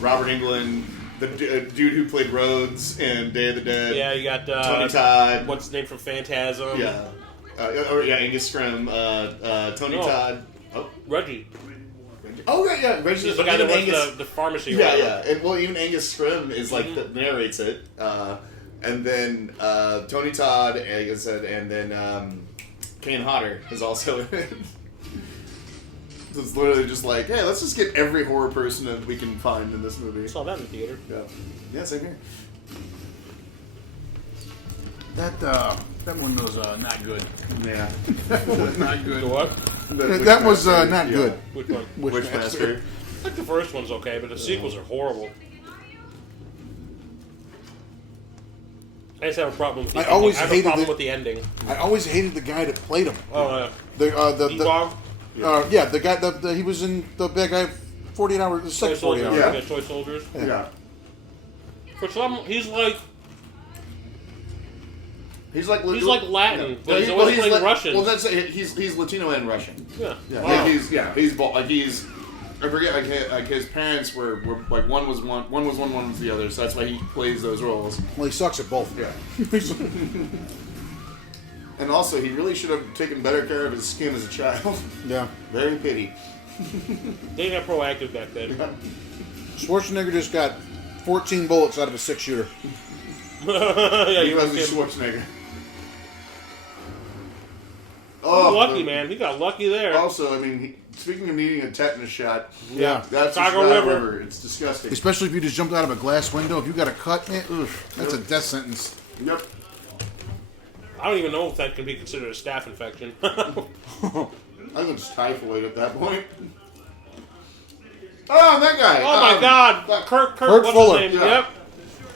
Robert Englund, the dude who played Rhodes in Day of the Dead. Yeah, you got Tony Todd. What's his name from Phantasm? Yeah. Angus Scrimm, Tony Todd. Oh, Reggie. Oh yeah. Reggie. He's the guy that runs the pharmacy. Yeah. And even Angus Scrimm is that narrates it. And then Tony Todd, like I said, and then Kane Hodder is also in it. So it's literally just like, hey, let's just get every horror person that we can find in this movie. I saw that in the theater. Yeah, same here. That one was not good. Yeah. Not good. The what? That was not good. Which one? Wishmaster. I think the first one's okay, but the sequels are horrible. I just have a problem with the ending. I have a problem with the ending. I always hated the guy that played him. Oh, yeah. The guy, he was in the bad guy 48 hours, the second 48 hours. Yeah. Toy Soldiers. Yeah. For some, he's like Latin, but he's always playing Russian. Well, that's he's Latino and Russian. Yeah. Wow. He's I forget like his parents were like one was the other, so that's why he plays those roles. Well, he sucks at both. Yeah. And also, he really should have taken better care of his skin as a child. Yeah. Very pity. They didn't have Proactive back then. Schwarzenegger just got 14 bullets out of a 6-shooter. Yeah, he wasn't Schwarzenegger. Oh, lucky man, he got lucky there. Also, I mean, speaking of needing a tetanus shot, yeah, that's Chicago River. It's disgusting. Especially if you just jumped out of a glass window. If you got a cut, man, that's a death sentence. Yep. I don't even know if that can be considered a staph infection. I think it's typhoid at that point. Oh, that guy! Oh my God, Kurt what's Fuller. his name? Yeah. Yep.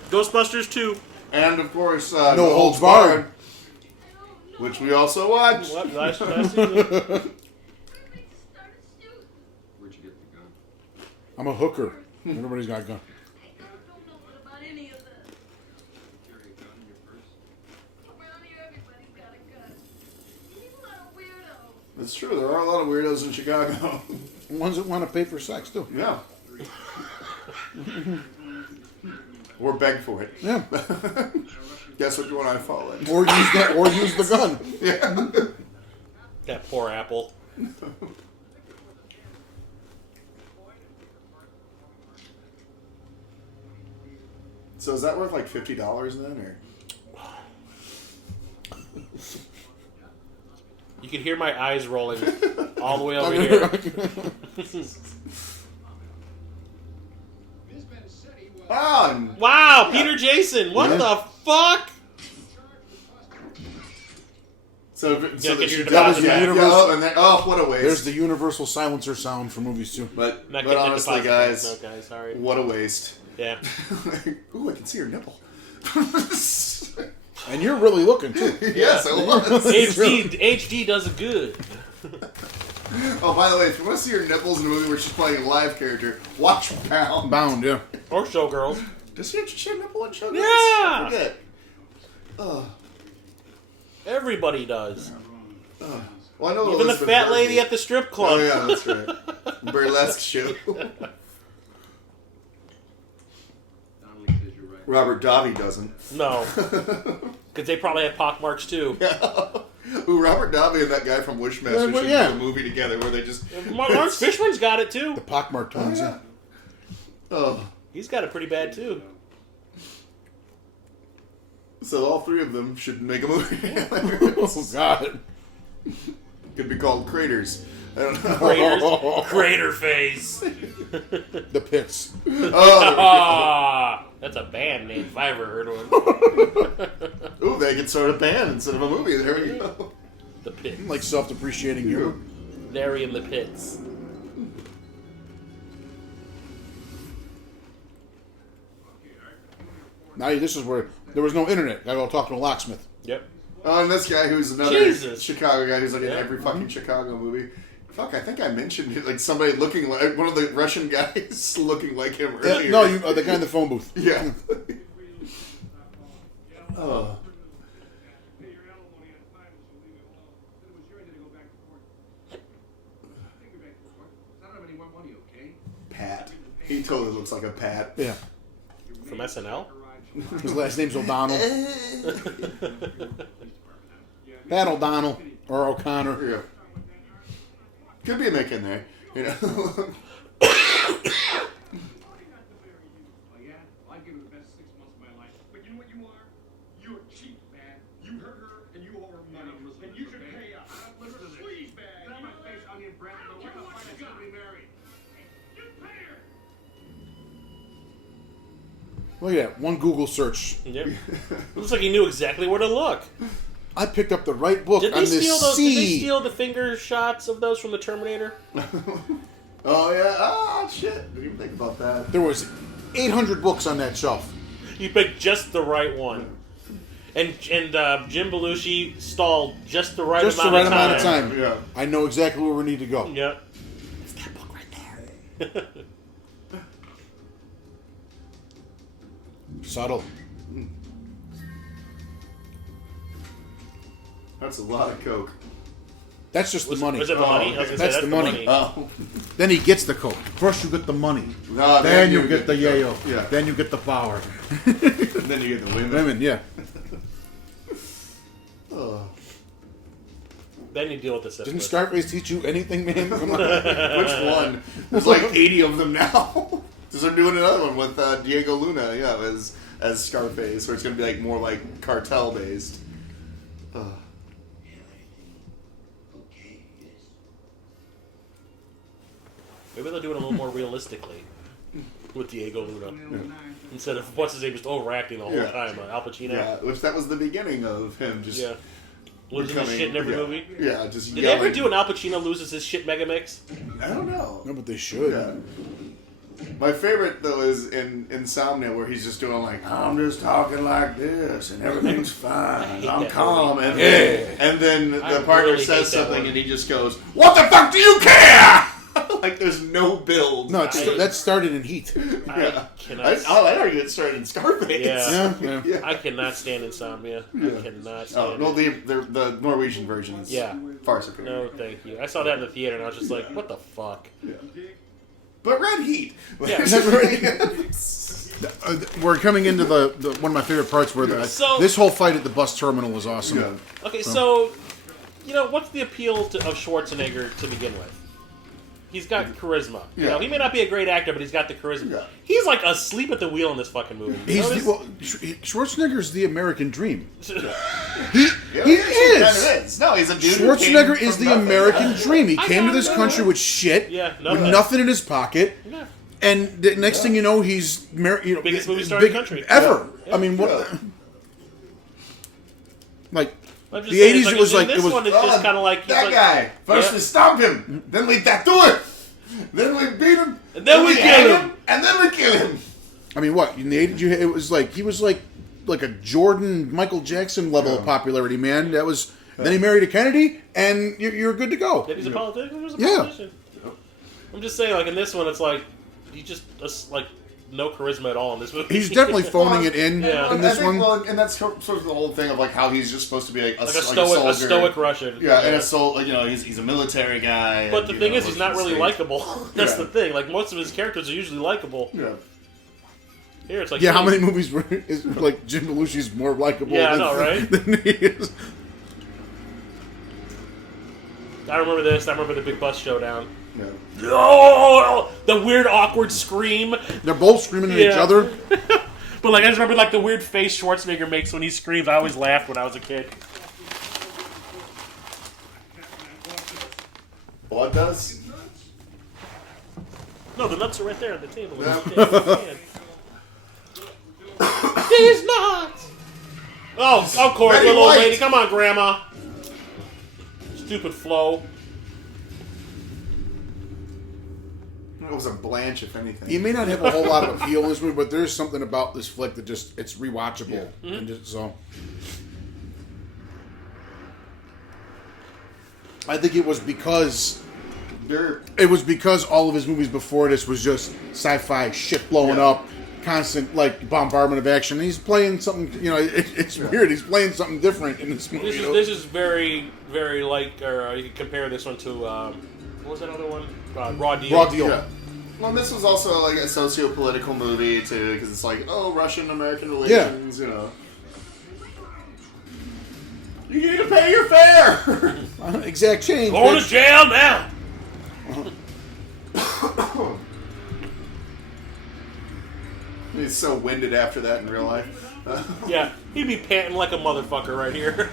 Ghostbusters 2. And of course, No Holds Barred, which we also watched. What? Last season? Where'd you get the gun? I'm a hooker. Everybody's got a gun. I don't know about any of that. Carry a gun in your purse? Around here, everybody's got a gun. He's a lot of weirdos. It's true. There are a lot of weirdos in Chicago. Ones that want to pay for sex too. Yeah. Or beg for it. Yeah. Guess which one I fall in. Or use the gun. Yeah. That poor apple. So is that worth like $50 then, or? You can hear my eyes rolling all the way over here. Oh, Wow, Peter Jason, what the fuck? so get that your she deposit does, back. what a waste. There's the universal silencer sound for movies too. But Not getting honestly, deposit guys, back. No, guys, sorry. what a waste. Yeah. Ooh, I can see your nipple. And you're really looking too. Yes, I was. HD does it good. Oh, by the way, if you want to see her nipples in a movie where she's playing a live character, watch Bound. Bound, yeah. Or Showgirls. Does she have a nipple in Showgirls? Yeah! I forget. Everybody does. Well, I know Even the Elizabeth fat Berkley. lady at the strip club. Oh, yeah, that's right. Burlesque show. Donnelly says you're right. Robert Davi doesn't. No. Because they probably have pockmarks too. Ooh, Robert Davi and that guy from Wishmaster should do a movie together where they just... Laurence Fishburne's got it too. The pockmark twins, yeah. Oh. He's got it pretty bad too. So all three of them should make a movie. Oh, God. Could be called Craters. I don't know. Crater face. The Pits. Oh, That's a band name if I ever heard one. ooh, they could start a band instead of a movie. There we go. The Pits. Like self-depreciating humor. Larry in the Pits. Now this is where there was no internet. Gotta go talk to a locksmith. Yep. Oh, and this guy who's another Jesus. Chicago guy who's like in Yeah. every fucking Chicago movie. Fuck, I think I mentioned it, like somebody looking like one of the Russian guys looking like him Yeah, earlier. no, the guy in the phone booth. Yeah. Oh. Pay your alimony on time, so leave it alone. Then it was your idea to go back to court. Take me back to court. I don't have any more money, okay? Pat. He totally looks like a Pat. Yeah. From SNL? His last name's O'Donnell. Pat O'Donnell or O'Connor. Yeah. Could be a Mick in there, you know. Oh, yeah? Well, I've given the best 6 months of my life. But you know what you are? You're cheap, man. You hurt her and you owe her money. And you should pay up. Listen to this. Please, man. Get out of my face, onion bread. But we're not fighting somebody married. You pay her. Look at that. One Google search. Yep. Looks like he knew exactly where to look. I picked up the right book Did on they this steal those? C. Did they steal the finger shots of those from the Terminator? Oh, yeah. Oh, shit. Didn't even think about that. There was 800 books on that shelf. You picked just the right one. And Jim Belushi stalled just the right Just the amount right amount of time. Yeah. I know exactly where we need to go. Yep. It's that book right there. Subtle. That's a lot of coke. That's just the money. Was it the money? I was gonna say, That's the money. Oh. Then he gets the coke. First you get the money. No, then you get the yayo. Yeah. Then you get the power. And then you get the women. Women, yeah. Oh. Then you deal with the syphilis. Didn't Scarface teach you anything, man? Come on. Which one? There's like 80 of them now. Because they're doing another one with Diego Luna, yeah, as Scarface, where it's going to be like more like cartel based. Okay, yes. Maybe they'll do it a little more realistically with Diego Luna. Instead of, what's his name, just overacting the whole Yeah. time. Al Pacino. Yeah, which that was the beginning of him just Yeah. Losing his shit in every movie. Yeah, just Did they ever do an Al Pacino loses his shit mega mix? I don't know. No, but they should. Yeah. My favorite though is in Insomnia where he's just doing like I'm just talking like this and everything's fine. I'm that calm movie. and then the I partner really hate says that something one. and he just goes, "What the fuck do you care?" Like there's no build. No, that started in Heat. Yeah. Cannot. I'd argue it started in Scarface. Yeah. Yeah. I cannot stand Insomnia. I cannot stand Oh, no, it. the Norwegian version is Yeah. far superior. No, thank you. I saw that in the theater and I was just like, what the fuck? But Red Heat. Yeah. We're coming into the one of my favorite parts where So- this whole fight at the bus terminal was awesome. Yeah. Okay, so, what's the appeal of Schwarzenegger to begin with? he's got charisma. You Yeah. know, he may not be a great actor, but he's got the charisma. Yeah. He's like asleep at the wheel in this fucking movie. Schwarzenegger's the American dream. He Yeah, is. Kind of is. No, he's a dude. Schwarzenegger is the American dream. He came to this country with shit, with nothing in his pocket, and the next thing you know, he's biggest movie star in the country ever. Yeah. I mean, what? Like I'm just the saying, '80s, it was like this one is just kind of like he's that like, guy. First we stomp him, then we tattoo him, then we beat him, and then we hang kill him, and then we kill him. I mean, what in the '80s? It was like he was like a Jordan, Michael Jackson level of popularity, man. That was. Then he married a Kennedy, and you're good to go. That he's a politician. He was a Yeah. politician. I'm just saying, like in this one, it's like he just like no charisma at all in this movie. He's definitely phoning it in Yeah. in this one. Well, and that's sort of the whole thing of like how he's just supposed to be like a a stoic Russian. Yeah, and he's a military guy. But the thing is, he's not really likable. That's Yeah. the thing. Like most of his characters are usually likable. Yeah. Here it's like Yeah, how many movies were is like Jim Belushi's more likable? Yeah, I than, know, right? Than he is. I remember this. I remember the big bus showdown. Yeah. Oh, the weird, awkward scream. They're both screaming at each Yeah. other. But like, I just remember like the weird face Schwarzenegger makes when he screams. I always laughed when I was a kid. Blood does? No, the nuts are right there on the table. Yeah. These nuts. Oh, of course, Betty little old White. lady. Come on, Grandma. Stupid Flo. It was a Blanche, if anything. He may not have a whole lot of appeal in this movie, but there's something about this flick that just it's rewatchable. Yeah. And just, so I think it was because all of his movies before this was just sci-fi shit blowing up, constant like bombardment of action. And he's playing something, it's weird. He's playing something different in this movie. This is very, very like, or you can compare this one to what was that other one? Raw Deal. Raw Deal. Yeah. Well, this was also like a socio-political movie too, because it's like, Russian-American relations, You need to pay your fare. Exact change. Going bitch. to jail now. He's so winded after that in real life. Yeah, he'd be panting like a motherfucker right here.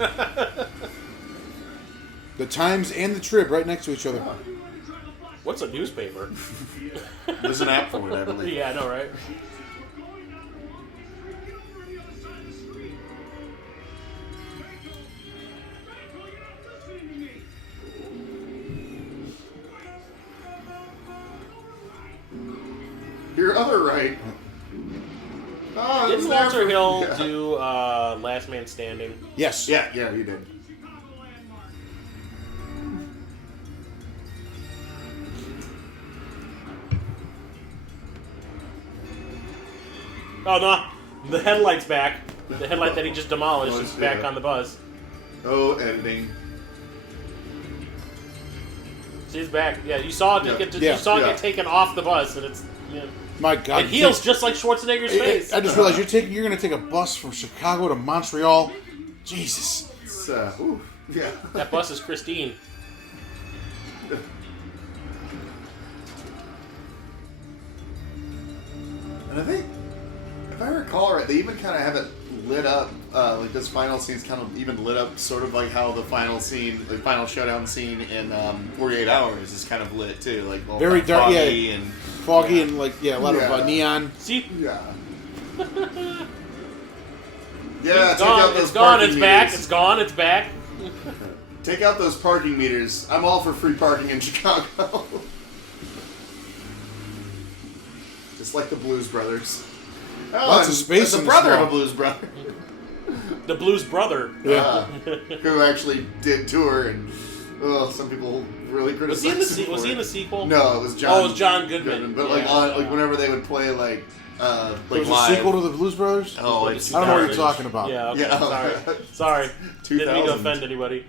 The Times and the Trib right next to each other. What's a newspaper? There's an app for it, I believe. Yeah, I know, right? Your other right. Oh, Didn't Walter Hill do Last Man Standing? Yes. Yeah, you did. Oh, no. The headlight's back. The headlight that he just demolished is back on the bus. Oh, editing. She's back. Yeah, you saw it get taken off the bus, and it's... My God. It heals just like Schwarzenegger's face. I just realized you're going to take a bus from Chicago to Montreal. Jesus. It's, yeah. That bus is Christine. And I think, if I recall right, they even kind of have it lit up, like this final scene's kind of even lit up sort of like how the final showdown scene in 48 Hours is kind of lit too. Like all very dark, foggy and foggy and like, a lot of neon. See? Yeah. It's gone. It's gone. It's back. It's gone. It's back. Take out those parking meters. I'm all for free parking in Chicago. Just like the Blues Brothers. Lots of space The in brother this of a Blues Brother. The Blues Brother. Yeah. Who actually did tour, and some people really criticized him. Was he in the sequel? No, it was John. Oh, it was John Goodman. But like whenever they would play like There was live. a sequel to the Blues Brothers? Oh, it's I don't know what you're talking about. Yeah, okay, Yeah. sorry. Didn't mean to 2000. offend anybody.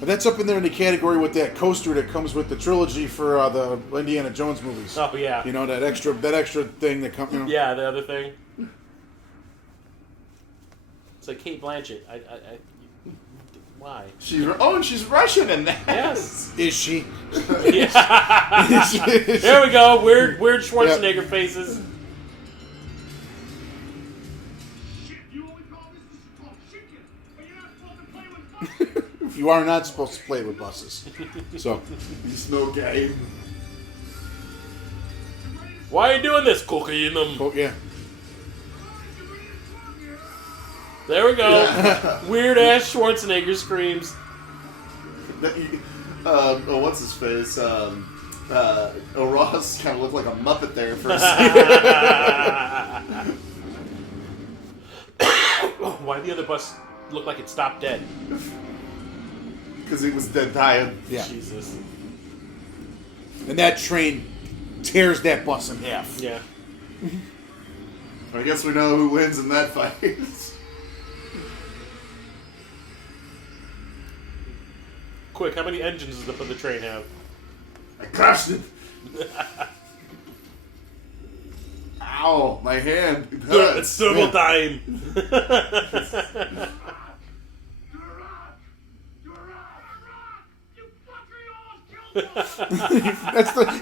But that's up in there in the category with that coaster that comes with the trilogy for the Indiana Jones movies. Oh, yeah. You know, that extra thing that comes. Yeah, the other thing. It's like Kate Blanchett. Why? And she's Russian in that. Yes. Is she? Yeah. There we go. Weird Schwarzenegger faces. Shit, you only call this called chicken, but you're not supposed to play with buses. You are not supposed to play with buses. So, It's no game. Why are you doing this? Cooking them. oh, yeah. There we go. Weird ass Schwarzenegger screams. What's his face? Ross kind of looked like a Muppet there for a second. Why the other bus look like it stopped dead? Because he was dead tired. Yeah. Jesus. And that train tears that bus in half. Yeah. I guess we know who wins in that fight. Quick, how many engines does the train have? I crashed it. Ow, my hand. It hurts. It's turbo time.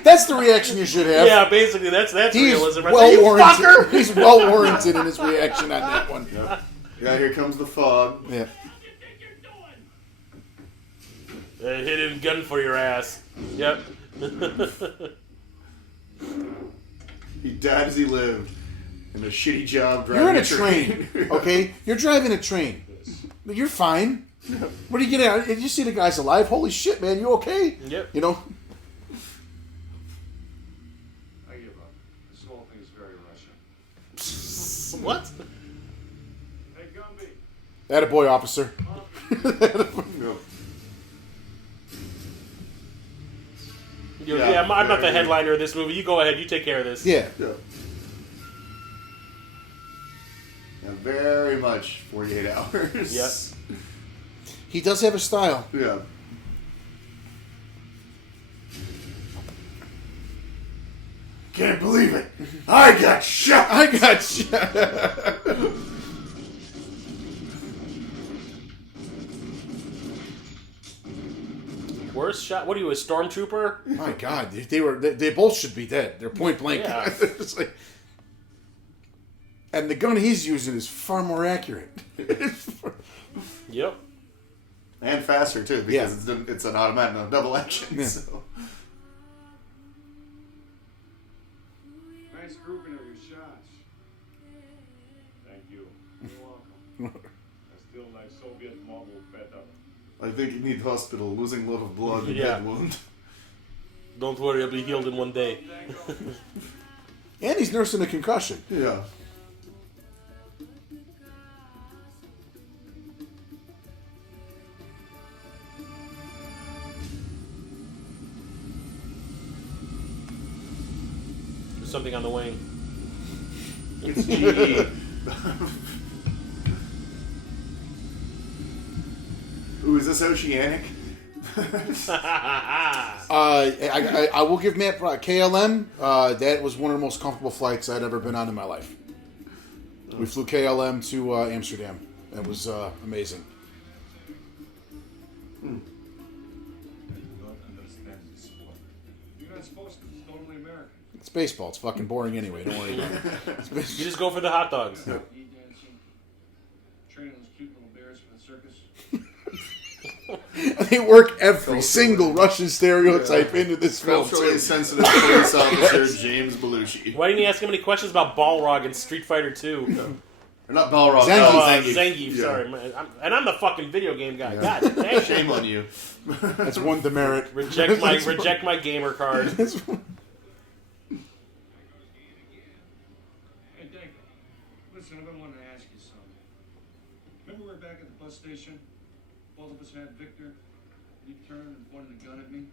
That's the reaction you should have. Yeah, basically that's He's realism. Right well there. warranted. He's well warranted in his reaction on that one. Yeah, here comes the fog. Yeah. A hidden gun for your ass. Yep. He died as he lived. In a shitty job driving You're in a train, okay? You're driving a train. You're fine. What are you getting out? You see the guy's alive? Holy shit, man! You okay? Yep. You know? I give up. This whole thing is very Russian. What? Hey, Gumby. Attaboy, officer. Yeah, I'm not the headliner of this movie. You go ahead. You take care of this. Yeah. Yeah. Yeah, very much 48 hours. Yep. He does have a style. Yeah. Can't believe it. I got shot. I got shot. Worst shot? What are you, a stormtrooper? My God, they both should be dead. They're point blank. Yeah. It's like, and the gun he's using is far more accurate. Yep. And faster, too, because it's an automatic, no double action. Yeah. So. Nice grouping of your shots. Thank you. You're welcome. I still like Soviet model better. I think you need hospital. Losing a lot of blood and Yeah. head wound. Don't worry, I'll be healed in one day. And he's nursing a concussion. Yeah. There's something on the wing. It's G. Ooh, is this Oceanic? I will give Matt KLM. That was one of the most comfortable flights I'd ever been on in my life. We flew KLM to Amsterdam. That was amazing. I do not understand this sport. You're not supposed to. It's totally American. It's baseball. It's fucking boring anyway. Don't worry about it. You just go for the hot dogs. E-dancing. Training those cute little bears for the circus. They work every single Russian stereotype into this film. Culturally Too. sensitive police officer James Belushi. Why didn't you ask him any questions about Balrog and Street Fighter 2? Or not Balrog. Zangief. Zangief, Yeah. sorry. I'm the fucking video game guy. Yeah. God damn. Shame on you. That's one demerit. Reject my gamer card. Hey, Danko. Listen, I've been wanting to ask you something. Remember we were back at the bus station? Both of us had Victor. He turned and pointed a gun at me.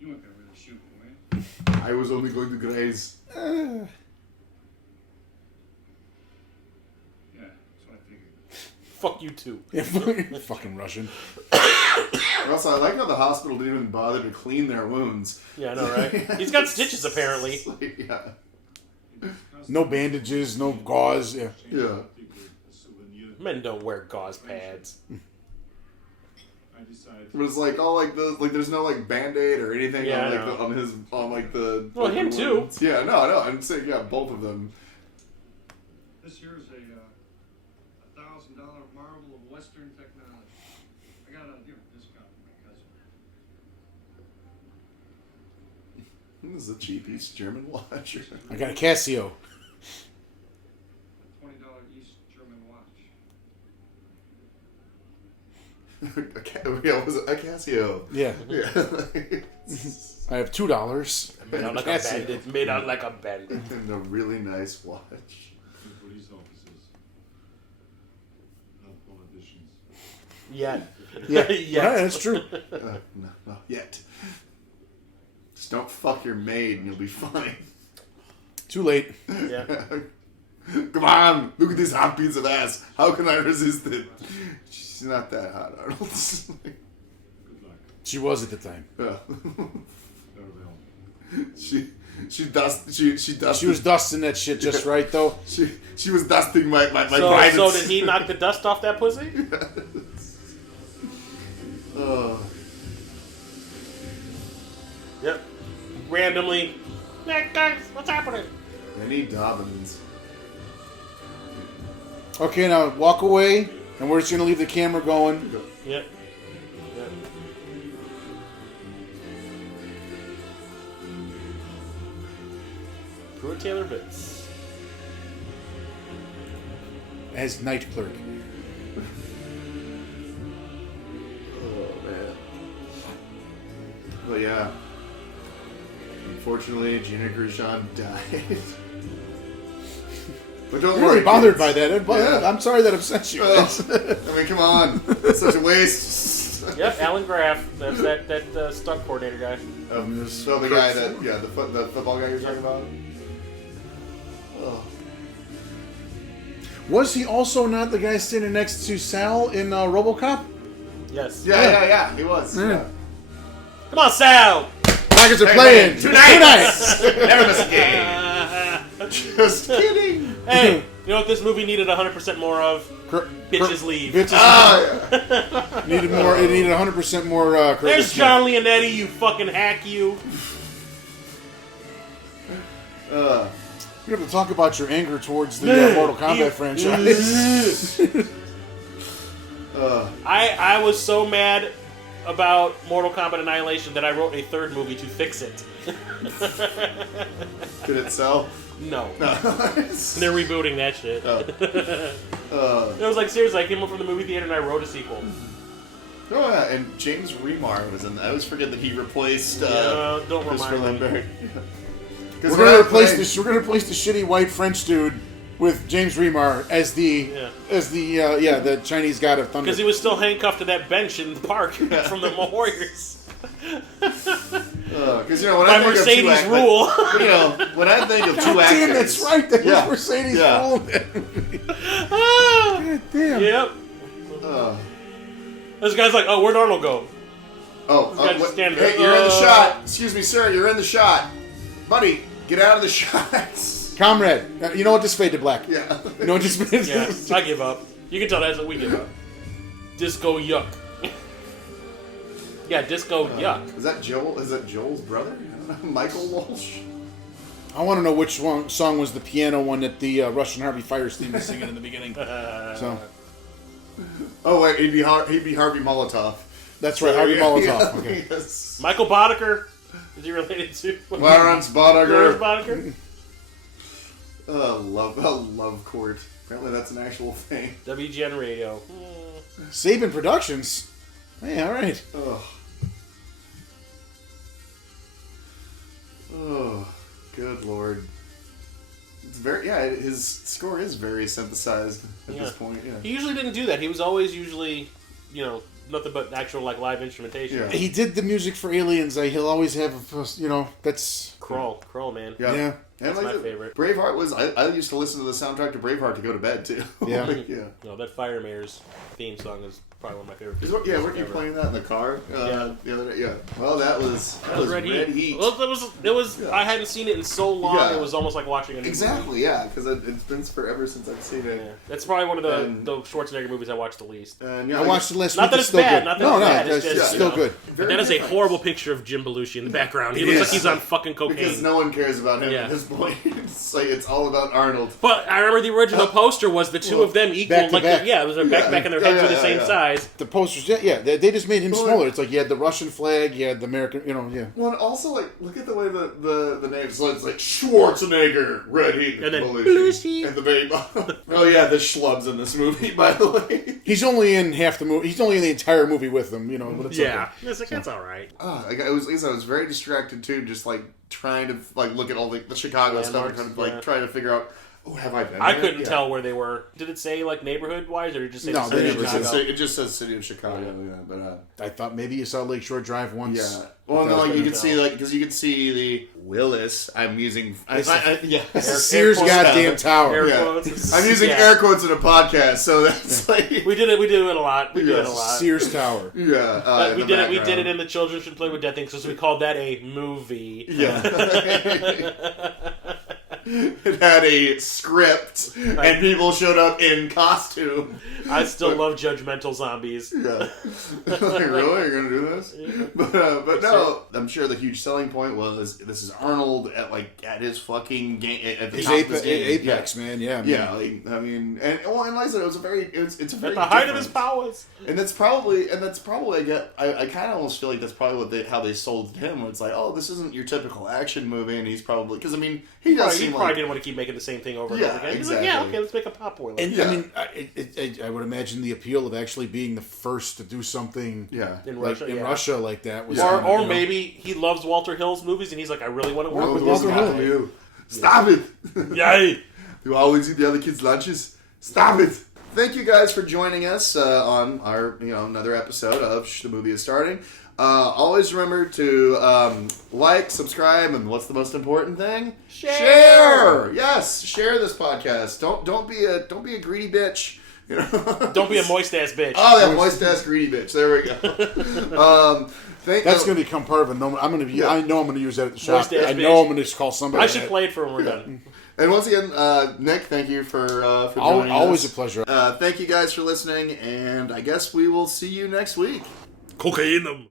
You weren't gonna really shoot me, were you? I was only going to graze. Yeah, that's what I figured. Fuck you too. Yeah, fucking Russian. Also, I like how the hospital didn't even bother to clean their wounds. Yeah, I know, right? He's got stitches apparently. It's like, yeah. No bandages, no gauze. Yeah. Yeah. A souvenir. Men don't wear gauze pads. I decided. It was like all like the like. There's no like Band-Aid or anything Yeah, on I like know. on like the. Well, him too. wounds. Yeah, no. I'm saying both of them. This here is a $1,000 marvel of Western technology. I got a discount from my cousin. This is a cheap East German watch. I got a Casio. $20 East German watch. Yeah, was it a Casio? Yeah. Yeah. I have $2. Made out like a bandit. Made out like a bandit. And a really nice watch. Police officers. Not politicians. Yeah. Yeah, Yeah. that's true. No, not yet. Just don't fuck your maid and you'll be fine. Too late. Yeah. Come on, look at this hot piece of ass. How can I resist it? She's not that hot, Arnold. Good luck. She was at the time. Yeah. Farewell. She dusted. She was dusting that shit just right, though. She was dusting my So violence. did he knock the dust off that pussy? Yep. Randomly. Hey guys, what's happening? Any Dobbins. Okay, now walk away, and we're just going to leave the camera going. Yep. Yep. Pruitt Taylor Vince. As night clerk. Oh man. But yeah. Unfortunately, Gina Gershon died. But don't I'm worry. really bothered kids. by that. Yeah. I'm sorry that upset you. I mean, come on. It's such a waste. Yep, Alan Graff. That's that stunt coordinator guy. So the guy that, the football guy you're talking about? Oh. Was he also not the guy standing next to Sal in RoboCop? Yes. Yeah, he was. Yeah. Come on, Sal! Packers are Hey, playing tonight! Never miss a game. Just kidding. Hey, you know what this movie needed 100% more of? Bitches leave. Bitches Ah, needed more. It needed 100% more. Curtis There's Smith. John Leonetti, you fucking hack you. You have to talk about your anger towards the Mortal Kombat franchise. I was so mad about Mortal Kombat Annihilation that I wrote a third movie to fix it. Did it sell? No. No. They're rebooting that shit. It was like, seriously, I came up from the movie theater and I wrote a sequel. Oh yeah, and James Remar was in that. I always forget that he replaced don't Christopher remind me. Lambert. We're gonna replace the shitty white French dude with James Remar as the the Chinese god of thunder. Because he was still handcuffed to that bench in the park from the Warriors. Because when By I think Mercedes of two rule. when I think of two God actors, damn, that's right. That Yeah. was Mercedes Yeah. rule. God damn. Yep. This guy's like, oh, where'd Arnold go? Guys just standing there. Hey, you're in the shot. Excuse me, sir. You're in the shot, buddy. Get out of the shot. Comrade, you know what? Just fade to black. Yeah. You know what? Just fade to Yeah, I give up. You can tell that's what we give up. Disco Yuck. Yeah, Disco Yuck. Is that Joel? Is that Joel's brother? I don't know. Michael Walsh. I want to know which song was the piano one that the Russian Harvey Firestein was singing in the beginning. So Oh wait, he'd be Harvey Molotov. that's right, Harvey Molotov. Okay. Yes. Michael Boddicker. Is he related to Laurence Laurence Fishburne. Boddicker? Love Court. Apparently that's an actual thing. WGN Radio. Sabin Productions. Hey, all right. Oh, good lord. It's his score is very synthesized at this point. Yeah. He usually didn't do that. He was always nothing but actual live instrumentation. Yeah. He did the music for Aliens. He'll always have, that's Crawl, man. Yeah. And That's my favorite. Braveheart was. I used to listen to the soundtrack to Braveheart to go to bed too. Yeah. Yeah. No, that Fire Mayor's theme song is probably one of my favorite. Yeah, weren't you playing that in the car the other day? Yeah. Well, that was Red Red Heat. Heat. Well, it was. I hadn't seen it in so long. Yeah. It was almost like watching a new movie. Exactly, yeah, because it's been forever since I've seen it. Yeah. That's probably one of the Schwarzenegger movies I watched the least. And, yeah, I watched the last Not week. that It's it's still bad. good. Not that it's bad. It's it's just, still you know. good. But that is a horrible picture of Jim Belushi in the background. He looks like he's on fucking cocaine. Because no one cares about him Yeah. at this point. It's like it's all about Arnold. But I remember the original poster was the two of them equal. back to Like back. it was their back and their heads were the same yeah. size. The posters, yeah, they just made him smaller. It's like you had the Russian flag, you had the American, yeah. Well, and also, like, look at the way the names. So it's like Schwarzenegger, Red Heat, And then Belushi, and the baby. Oh yeah, the schlubs in this movie, by the way. He's only in half the movie. He's only in the entire movie with them, but it's Yeah, okay. it's like, that's all right. I was very distracted too, just like trying to like look at all the Chicago stuff and kind of like trying to figure out. Oh, have I been? I there? couldn't Yeah. tell where they were. Did it say like neighborhood wise, or did it just say No, the they city of never said Chicago? It just says City of Chicago, yeah. But I thought maybe you saw Lakeshore Drive once. yeah. Well, no, like you can see because you can see the Willis. I'm using. Yeah. Sears quotes. goddamn tower. Air Yeah. quotes. I'm using Yeah. air quotes in a podcast, so that's like. We do it a lot. We do it a lot. Sears Tower. Yeah. But in we the did it. We background. did it in the Children Should Play with Dead things, so we called that a movie. Yeah. It had a script, and people showed up in costume. I still love judgmental zombies. Yeah. Like, really? You're gonna do this? But no, I'm sure the huge selling point was this is Arnold at his fucking game at the His top of his game. apex, man. Yeah. Yeah, like, I mean, and like I said, it's a very At the height of his powers. and that's probably I kind of almost feel like that's probably how they sold him. Where it's like, oh, this isn't your typical action movie, and he's probably because I mean he does He seem probably like didn't want to keep making the same thing over and Yeah, over again. He's exactly. like, yeah, okay, let's make a pop boiler. And Yeah. I mean, I would imagine the appeal of actually being the first to do something yeah. in like Russia, in yeah. Russia like that was, Yeah. Or maybe he loves Walter Hill's movies and he's like, I really want to work with this Walter guy. Hill. You stop it! Yay! You always eat the other kids' lunches. Stop it! Thank you guys for joining us on our another episode of Shh, the Movie Is Starting. Always remember to like, subscribe, and what's the most important thing? Share! Yes, share this podcast. Don't be a greedy bitch. Don't be a moist ass bitch. Oh, that moist ass greedy bitch. There we go. That's going to become part of a number. I know I'm going to use that at the shop. Moist ass I bitch. know I'm going to call somebody. I should play it for when we're done. And once again, Nick, thank you for joining Always us. a pleasure. Thank you guys for listening, and I guess we will see you next week. Cocaine them.